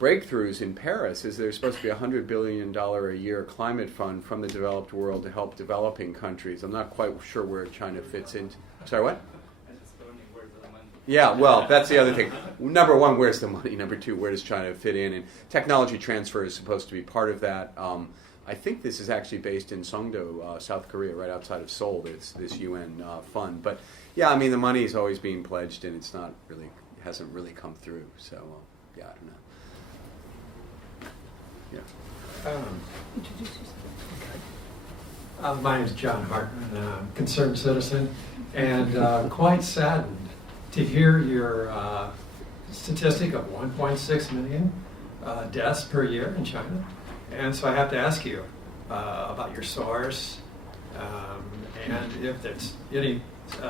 breakthroughs in Paris. Is there's supposed to be $100 billion a year climate fund from the developed world to help developing countries. I'm not quite sure where China fits into. Sorry, what? Yeah, well, that's the other thing. Number one, where's the money? Number two, where does China fit in? And technology transfer is supposed to be part of that. I think this is actually based in Songdo, South Korea, right outside of Seoul. It's this UN fund. But yeah, I mean, the money is always being pledged, and it hasn't really come through. So yeah, I don't know. Yeah. Introduce yourself. My name is John Hartman. I'm a concerned citizen, and quite saddened to hear your statistic of 1.6 million deaths per year in China. And so I have to ask you about your source, and if there's any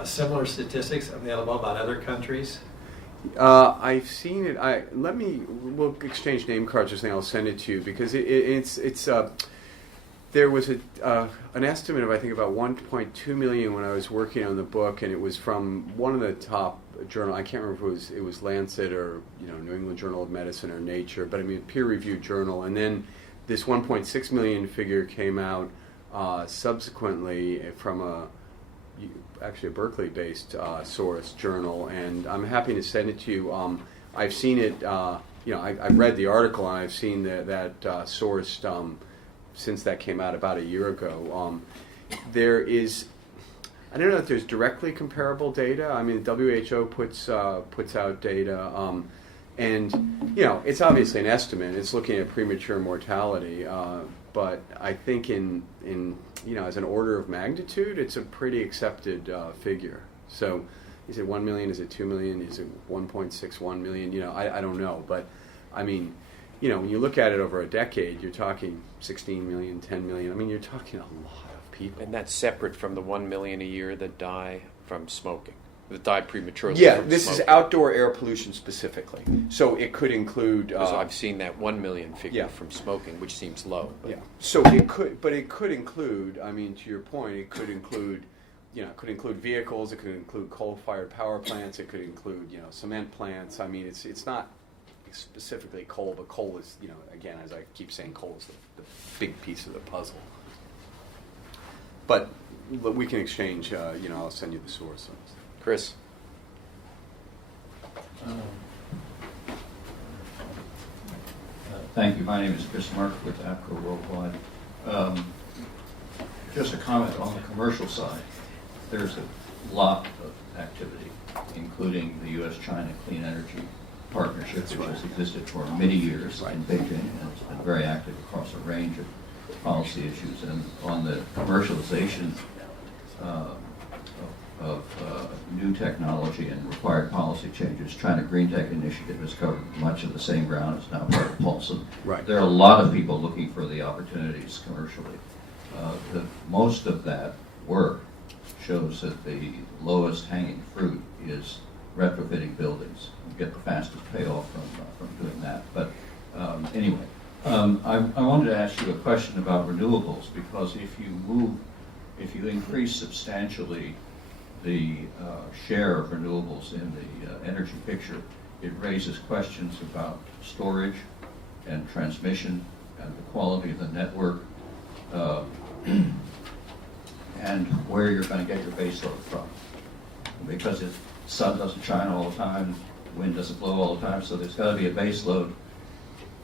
similar statistics available about other countries. I've seen it. We'll exchange name cards or something. I'll send it to you because it's there was an estimate of I think about 1.2 million when I was working on the book, and it was from one of the top journal. I can't remember if it was Lancet or New England Journal of Medicine or Nature, but I mean a peer-reviewed journal. And then this 1.6 million figure came out subsequently from actually a Berkeley-based source journal, and I'm happy to send it to you. I've seen it. I've read the article, and I've seen that sourced since that came out about a year ago. There is. I don't know if there's directly comparable data. I mean, WHO puts out data, and it's obviously an estimate. It's looking at premature mortality, but I think in as an order of magnitude, it's a pretty accepted figure. So, is it 1 million? Is it 2 million? Is it 1.61 million? I don't know, but I mean, when you look at it over a decade, you're talking 16 million, 10 million. I mean, you're talking a lot of people. And that's separate from the 1 million a year that die from smoking, that die prematurely. Yeah, from this smoking. is outdoor air pollution specifically. So it could include. Because I've seen that 1 million figure Yeah. from smoking, which seems low. But Yeah. So it could include. I mean, to your point, it could include. It could include vehicles. It could include coal-fired power plants. It could include cement plants. I mean, it's not specifically coal, but coal is again, as I keep saying, coal is the big piece of the puzzle. But we can exchange. I'll send you the source. Chris. Thank you. My name is Chris Mark with APCO Worldwide. Just a comment on the commercial side. There's a lot of activity, including the U.S.-China clean energy partnership, which has existed for many years in Beijing, and it's been very active across a range of policy issues. And on the commercialization of new technology and required policy changes, China Green Tech Initiative has covered much of the same ground. It's now part of Paulson. Right. There are a lot of people looking for the opportunities commercially. Most of that work shows that the lowest hanging fruit is retrofitting buildings. You get the fastest payoff from doing that. But anyway, I wanted to ask you a question about renewables, because if you increase substantially the share of renewables in the energy picture, it raises questions about storage and transmission and the quality of the network, and where you're going to get your base load from. Because the sun doesn't shine all the time, wind doesn't blow all the time, so there's got to be a base load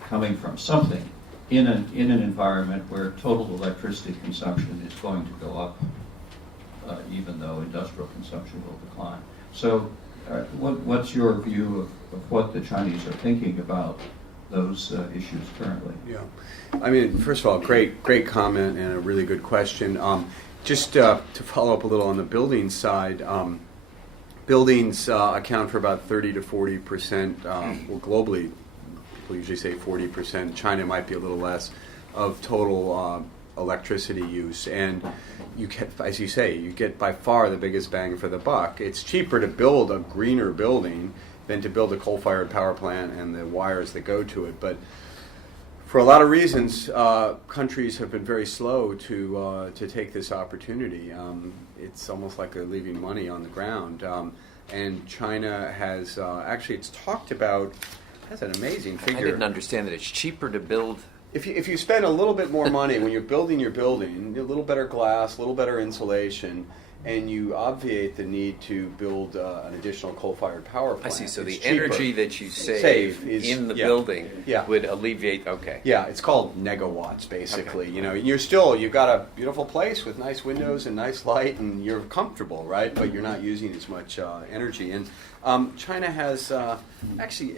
coming from something in an environment where total electricity consumption is going to go up, even though industrial consumption will decline. So what's your view of what the Chinese are thinking about those issues currently? Yeah, I mean, first of all, great comment and a really good question. Just to follow up a little on the building side, buildings account for about 30 to 40%, well, globally, people usually say 40%, China might be a little less, of total electricity use. And you get, as you say, you get by far the biggest bang for the buck. It's cheaper to build a greener building than to build a coal-fired power plant and the wires that go to it. But for a lot of reasons, countries have been very slow to take this opportunity. It's almost like they're leaving money on the ground. And China has actually, it's talked about, has an amazing figure. I didn't understand that it's cheaper to build. If you spend a little bit more money when you're building your building, a little better glass, a little better insulation, and you obviate the need to build an additional coal-fired power plant. I see. So it's the cheaper. energy that you save is, in the yeah, building yeah. would alleviate. Okay. Yeah, it's called negawatts, basically. Okay. You know, you've got a beautiful place with nice windows and nice light, and you're comfortable, right? But you're not using as much energy. And China has actually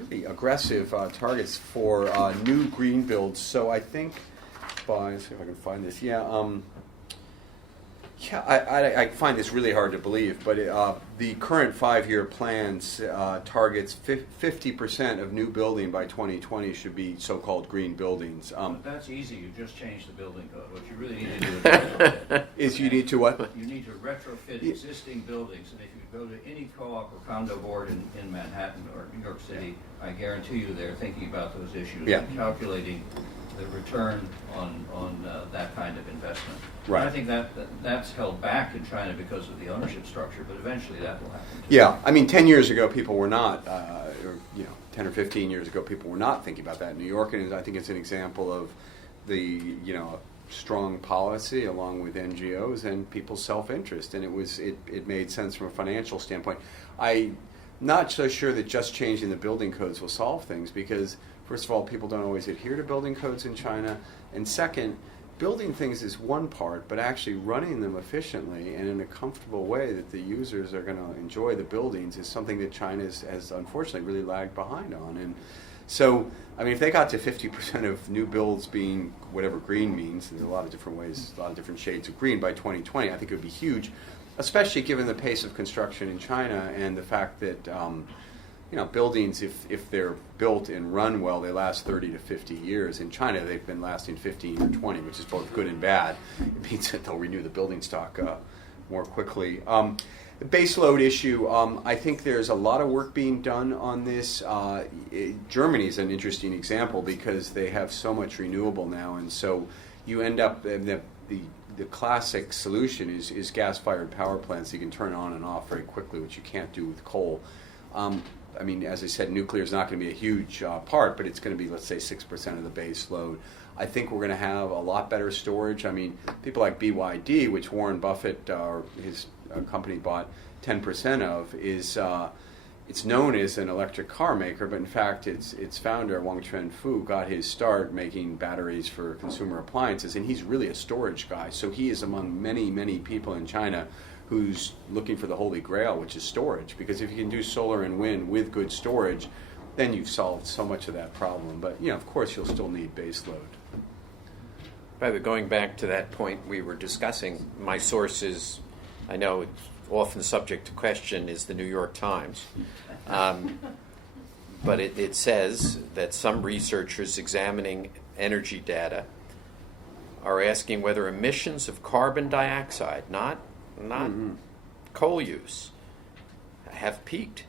really aggressive targets for new green builds. So I think, let's see if I can find this. I find this really hard to believe, but the current 5-year plans targets 50% of new building by 2020 should be so-called green buildings. But that's easy. You just change the building code. What you really need to do is retrofit. Is you need to what? You need to retrofit existing buildings. And if you go to any co-op or condo board in Manhattan or New York City, I guarantee you they're thinking about those issues Yeah. and calculating the return on that kind of investment. Right. And I think that's held back in China because of the ownership structure, but eventually that will happen. Yeah, I mean, 10 years ago, people were not, 10 or 15 years ago, people were not thinking about that in New York, and I think it's an example of the, strong policy along with NGOs and people's self-interest, and it made sense from a financial standpoint. I'm not so sure that just changing the building codes will solve things, because first of all, people don't always adhere to building codes in China, and second, building things is one part, but actually running them efficiently and in a comfortable way that the users are going to enjoy the buildings is something that China has unfortunately really lagged behind on. And so, I mean, if they got to 50% of new builds being whatever green means, there's a lot of different ways, a lot of different shades of green by 2020, I think it would be huge, especially given the pace of construction in China and the fact that buildings, if they're built and run well, they last 30 to 50 years. In China, they've been lasting 15 or 20, which is both good and bad. It means that they'll renew the building stock more quickly. The base load issue, I think there's a lot of work being done on this. Germany is an interesting example because they have so much renewable now, and so you end up, the classic solution is gas-fired power plants. You can turn on and off very quickly, which you can't do with coal. I mean, as I said, nuclear is not going to be a huge part, but it's going to be, let's say, 6% of the base load. I think we're going to have a lot better storage. I mean, people like BYD, which Warren Buffett or his company bought 10% of, it's known as an electric car maker, but in fact, its founder, Wang Chuanfu, got his start making batteries for consumer appliances, and he's really a storage guy. So he is among many, many people in China who's looking for the holy grail, which is storage. Because if you can do solar and wind with good storage, then you've solved so much of that problem. But of course, you'll still need base load. By the way, going back to that point we were discussing, my source is, I know it's often subject to question, is the New York Times. But it says that some researchers examining energy data are asking whether emissions of carbon dioxide, not coal use, have peaked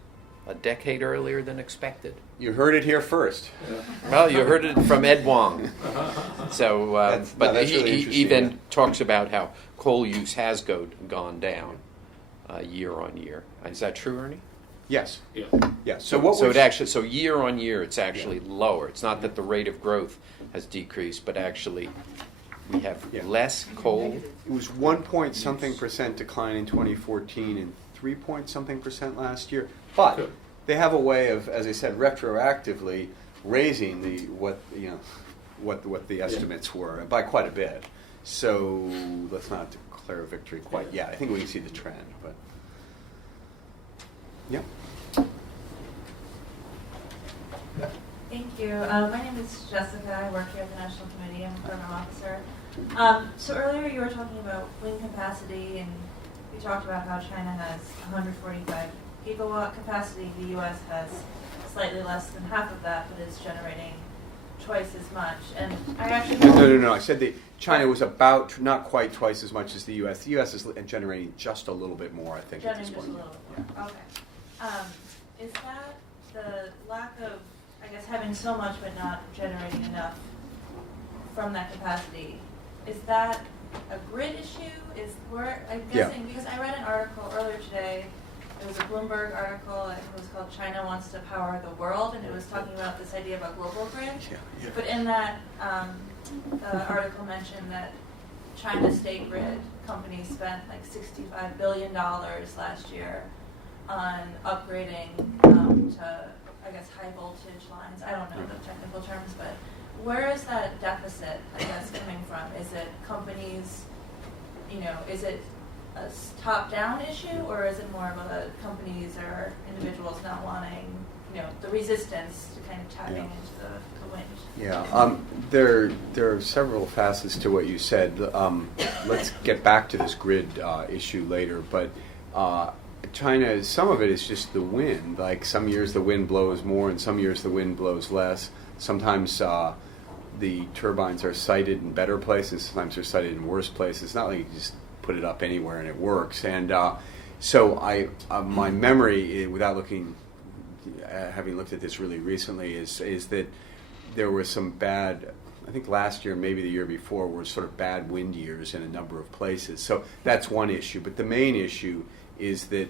a decade earlier than expected. You heard it here first. Well, you heard it from Ed Wong. So, but that's really he interesting, even yeah. talks about how coal use has gone down year on year. Is that true, Ernie? Yes. Yeah. Yeah. So year on year, it's actually lower. It's not that the rate of growth has decreased, but actually we have less coal. It was 1 point something percent decline in 2014 and 3 point something percent last year. But Good. they have a way of, as I said, retroactively raising what the estimates were by quite a bit. So let's not declare a victory quite yet. I think we can see the trend, but yeah. Thank you. My name is Jessica. I work here at the National Committee. I'm a program officer. So earlier you were talking about wind capacity, and you talked about how China has 145 gigawatt capacity. The U.S. has slightly less than half of that, but is generating twice as much. And I actually No. I said that China was about not quite twice as much as the U.S. The U.S. is generating just a little bit more, I think, at this generating just a point. little bit more. Okay. Is that the lack of, I guess, having so much but not generating enough from that capacity? Is that a grid issue? I'm guessing, because I read an article earlier today. It was a Bloomberg article. I think it was called "China Wants to Power the World," and it was talking about this idea of a global grid. Yeah. But in that article mentioned that China's state grid companies spent like $65 billion last year on upgrading to, I guess, high voltage lines. I don't know the technical terms, but where is that deficit, I guess, coming from? Is it companies, is it a top-down issue, or is it more of a companies or individuals not wanting, the resistance to kind of tapping into the wind? Yeah, there are several facets to what you said. Let's get back to this grid issue later, but China, some of it is just the wind. Like some years the wind blows more and some years the wind blows less. Sometimes the turbines are sited in better places, sometimes they're sited in worse places. It's not like you just put it up anywhere and it works. And so my memory, without having looked at this really recently, is that there were some bad, I think last year, maybe the year before, were sort of bad wind years in a number of places. So that's one issue. But the main issue is that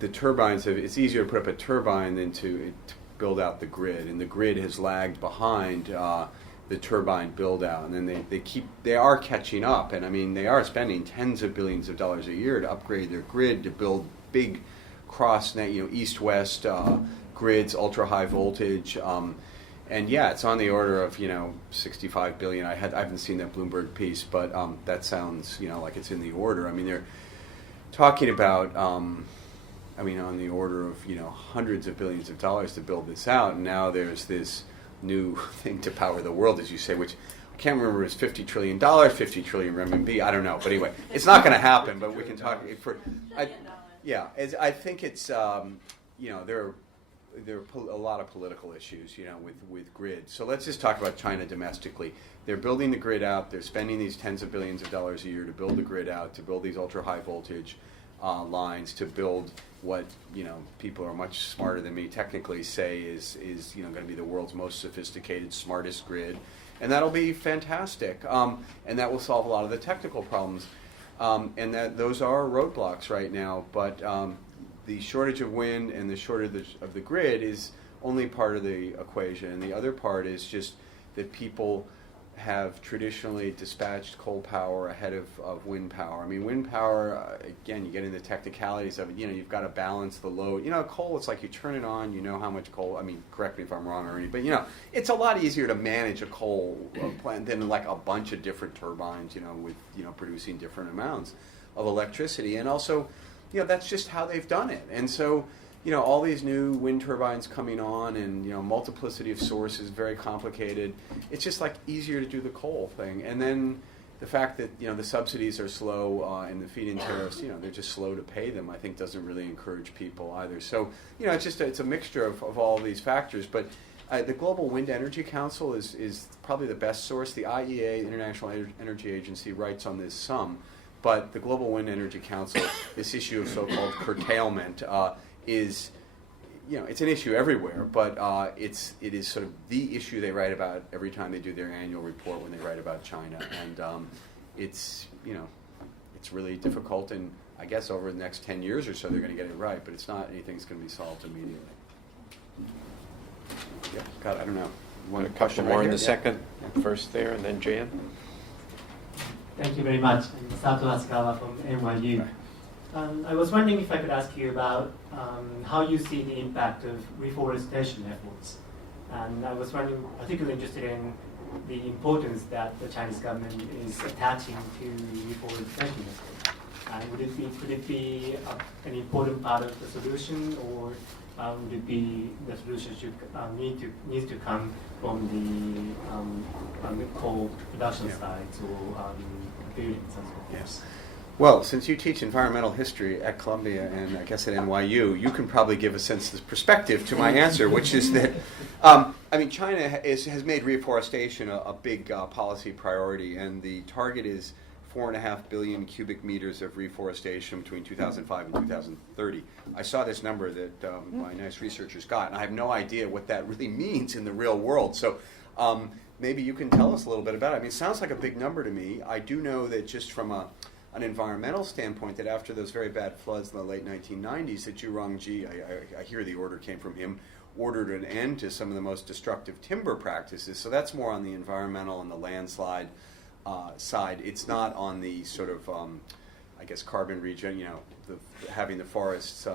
the turbines it's easier to put up a turbine than to build out the grid, and the grid has lagged behind the turbine build out, and then they are catching up, and I mean they are spending tens of billions of dollars a year to upgrade their grid, to build big cross east-west grids, ultra high voltage, and yeah, it's on the order of 65 billion. I haven't seen that Bloomberg piece, but that sounds like it's in the order. I mean they're talking about on the order of hundreds of billions of dollars to build this out, and now there's this new thing to power the world, as you say, which I can't remember, is $50 trillion, 50 trillion renminbi, I don't know, but anyway, it's not going to happen. But we can talk I think it's there are a lot of political issues with grid. So let's just talk about China domestically. They're building the grid out. They're spending these tens of billions of dollars a year to build the grid out, to build these ultra high voltage lines, to build what people are much smarter than me technically say is going to be the world's most sophisticated, smartest grid, and that'll be fantastic. And that will solve a lot of the technical problems. And those are roadblocks right now. But the shortage of wind and the shortage of the grid is only part of the equation, and the other part is just that people have traditionally dispatched coal power ahead of wind power. I mean, wind power, again, you get into the technicalities of it. You've got to balance the load. Coal, it's like you turn it on, you know how much coal, correct me if I'm wrong, Ernie, but it's a lot easier to manage a coal plant than like a bunch of different turbines, with, producing different amounts. of electricity. And also, that's just how they've done it. And so, all these new wind turbines coming on and, multiplicity of sources, very complicated. It's just like easier to do the coal thing. And then the fact that, the subsidies are slow and the feed-in tariffs, they're just slow to pay them, I think doesn't really encourage people either. So, it's a mixture of all these factors. But the Global Wind Energy Council is probably the best source. The IEA, the International Energy Agency, writes on this some. But the Global Wind Energy Council, this issue of so-called curtailment, is, it's an issue everywhere, but it is sort of the issue they write about every time they do their annual report when they write about China. And it's really difficult, and I guess over the next 10 years or so they're going to get it right, but it's not anything that's going to be solved immediately. Yeah, God, I don't know. You want a couple more in the second, Yeah. first there, and then Jan. Thank you very much. I'm Sato Asukawa from NYU. I was wondering if I could ask you about how you see the impact of reforestation efforts. And I was wondering, particularly interested in the importance that the Chinese government is attaching to reforestation efforts. And could it be an important part of the solution, or would it be the solution needs to come from the coal production sites or buildings and so forth? Yes. Well, since you teach environmental history at Columbia and I guess at NYU, you can probably give a sense of perspective to my answer, which is that, China has made reforestation a big policy priority, and the target is 4.5 billion cubic meters of reforestation between 2005 and 2030. I saw this number that my nice researchers got, and I have no idea what that really means in the real world. So maybe you can tell us a little bit about it. It sounds like a big number to me. I do know that just from an environmental standpoint, that after those very bad floods in the late 1990s, that Zhu Rongji, I hear the order came from him, ordered an end to some of the most destructive timber practices. So that's more on the environmental and the landslide side. It's not on the sort of, carbon regen, having the forests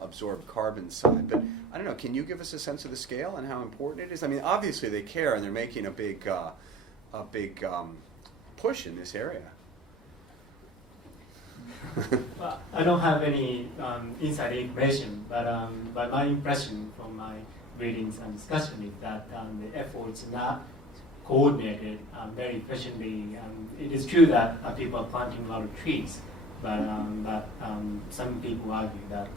absorb carbon side. But I don't know, can you give us a sense of the scale and how important it is? Obviously they care, and they're making a big push in this area. Well, I don't have any inside information, but my impression from my readings and discussion is that the efforts are not coordinated very efficiently. It is true that people are planting a lot of trees, but some people argue that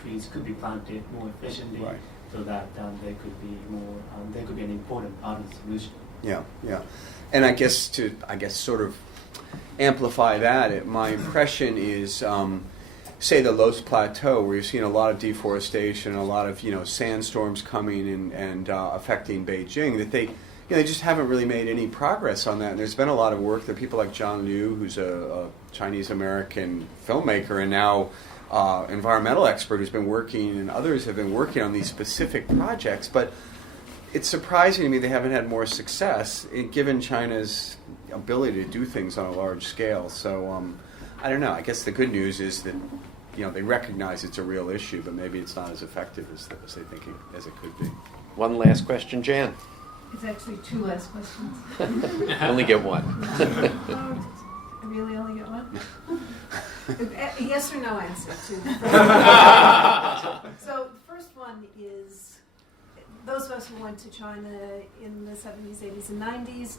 trees could be planted more efficiently, right, so that they could be more. They could be an important part of the solution. Yeah. And I guess to sort of amplify that, my impression is, say the Los Plateau, where you've seen a lot of deforestation, a lot of sandstorms coming and affecting Beijing, that they just haven't really made any progress on that. And there's been a lot of work. There are people like John Liu, who's a Chinese-American filmmaker and now environmental expert who's been working, and others have been working on these specific projects. But it's surprising to me they haven't had more success given China's ability to do things on a large scale. So I don't know. I guess the good news is that they recognize it's a real issue, but maybe it's not as effective as they think as it could be. One last question, Jan. It's actually two last questions. Only get one. I really only get one? A yes or no answer to the first one. So the first one is, those of us who went to China in the 70s, 80s, and 90s,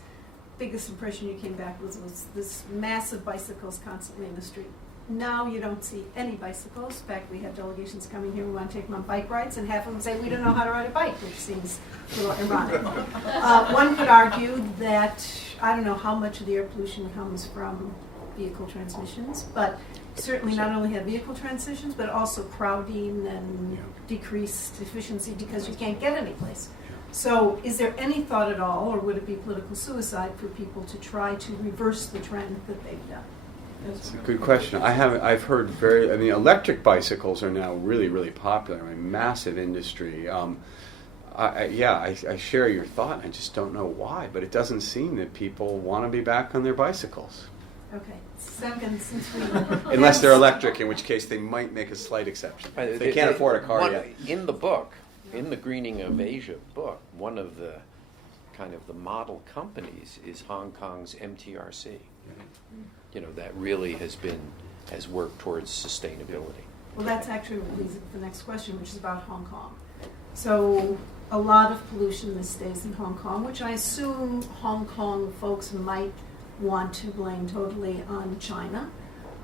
biggest impression you came back was this massive bicycles constantly in the street. Now you don't see any bicycles. In fact, we have delegations coming here, we want to take them on bike rides, and half of them say we don't know how to ride a bike, which seems a little ironic. One could argue that, I don't know how much of the air pollution comes from vehicle transmissions, but certainly not only have vehicle transitions, but also crowding and decreased efficiency because you can't get any place. So is there any thought at all, or would it be political suicide for people to try to reverse the trend that they've done? That's a good question. I've heard electric bicycles are now really, really popular. Massive industry. I share your thought. I just don't know why, but it doesn't seem that people want to be back on their bicycles. Okay. Second, since we... Unless they're electric, in which case they might make a slight exception. If they can't afford a car yet. In the book, in the Greening of Asia book, one of the kind of the model companies is Hong Kong's MTRC. that really has worked towards sustainability. Well, that's actually what leads to the next question, which is about Hong Kong. So a lot of pollution stays in Hong Kong, which I assume Hong Kong folks might want to blame totally on China,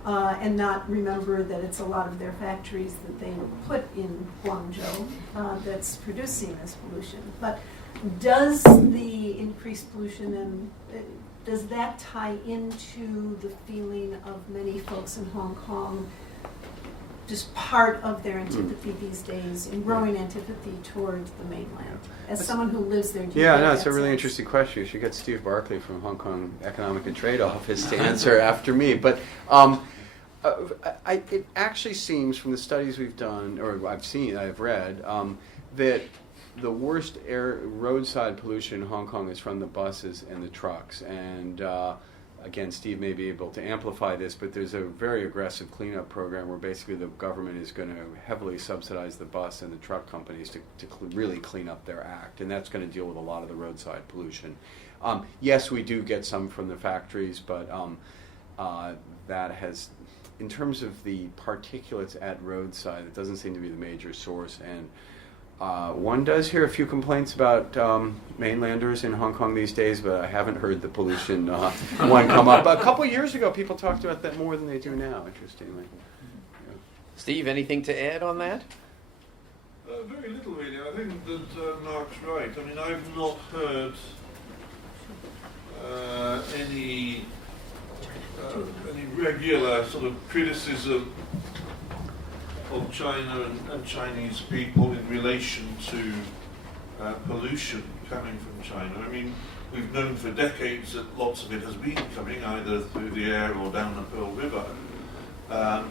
and not remember that it's a lot of their factories that they put in Guangzhou that's producing this pollution. But does the increased pollution and does that tie into the feeling of many folks in Hong Kong, just part of their antipathy these days, and growing antipathy towards the mainland? As someone who lives there, do you Yeah, get no, it's that a really sense? interesting question. You should get Steve Barclay from Hong Kong Economic and Trade Office to answer after me. But it actually seems from the studies we've done, or I've read, that the worst roadside pollution in Hong Kong is from the buses and the trucks. And again, Steve may be able to amplify this, but there's a very aggressive cleanup program where basically the government is going to heavily subsidize the bus and the truck companies to really clean up their act. And that's going to deal with a lot of the roadside pollution. Yes, we do get some from the factories, but that has, in terms of the particulates at roadside, it doesn't seem to be the major source. And one does hear a few complaints about mainlanders in Hong Kong these days, but I haven't heard the pollution one come up. A couple years ago, people talked about that more than they do now, interestingly. Yeah. Steve, anything to add on that? Very little, really. I think that Mark's right. I mean, I've not heard any regular sort of criticism of China and Chinese people in relation to pollution coming from China. I mean, we've known for decades that lots of it has been coming either through the air or down the Pearl River. But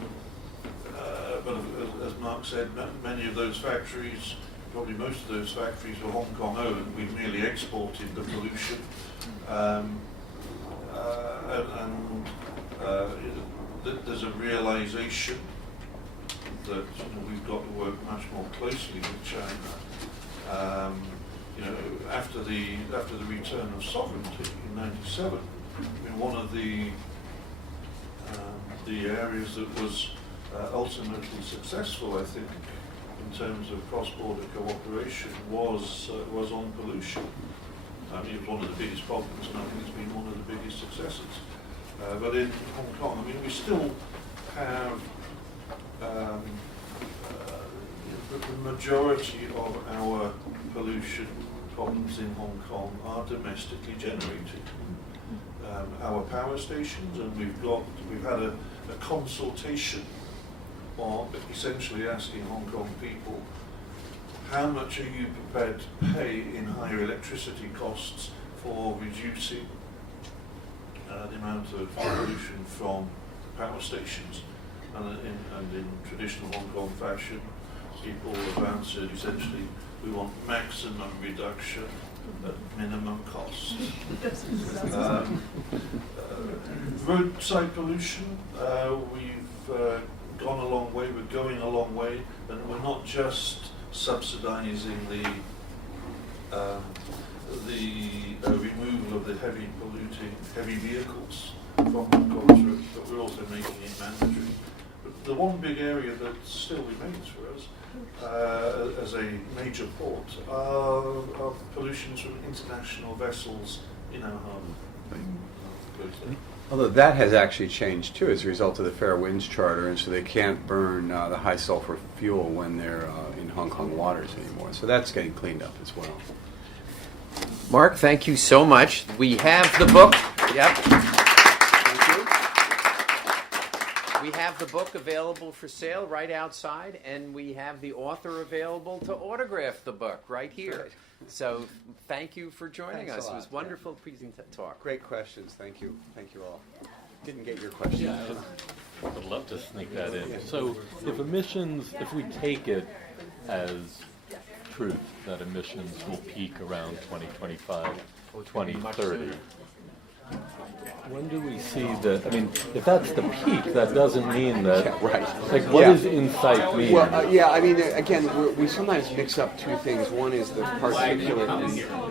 as Mark said, many of those factories, probably most of those factories, were Hong Kong owned. We've merely exported the pollution. There's a realization that we've got to work much more closely with China. After the return of sovereignty in '97, I mean, one of the areas that was ultimately successful, I think, in terms of cross-border cooperation was on pollution. I mean, it was one of the biggest problems, and I think it's been one of the biggest successes. But in Hong Kong, I mean, we still have the majority of our pollution problems in Hong Kong are domestically generated. Our power stations, and we've had a consultation on essentially asking Hong Kong people, how much are you prepared to pay in higher electricity costs for reducing the amount of pollution from power stations? And in traditional Hong Kong fashion, people have answered essentially, we want maximum reduction at minimum cost. Roadside pollution, we've gone a long way, we're going a long way, and we're not just subsidizing the removal of the heavy polluting, heavy vehicles from Hong Kong's roads, but we're also making it mandatory. But the one big area that still remains for us as a major port are pollutions from international vessels in our harbour. Although that has actually changed too as a result of the Fair Winds Charter, and so they can't burn the high sulfur fuel when they're in Hong Kong waters anymore. So that's getting cleaned up as well. Mark, thank you so much. We have the book. Yep. Thank you. We have the book available for sale right outside, and we have the author available to autograph the book right here. Right. So thank you for joining Thanks us. a It lot. was wonderful talk. Great questions. Thank you. Thank you all. Didn't get your question. I'd love to sneak that in. So if we take it as truth that emissions will peak around 2025, 2030, When do we see the? I mean, if that's the peak, that doesn't mean that. Yeah, right. Like, what Yeah. does insight mean? Well, yeah, I mean, again, we sometimes mix up two things. One is the particulate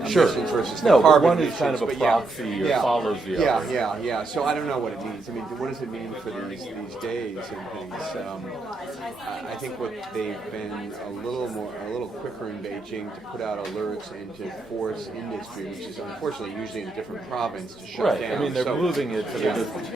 emissions versus the No, but carbon one is emissions. kind of a but proxy or follows the other. Yeah. So I don't know what it means. I mean, what does it mean for these days and things? I think what they've been a little quicker in Beijing to put out alerts and to force industry, which is unfortunately usually in a different province, to shut Right. down. I mean, they're So- moving it, so they're Yeah. just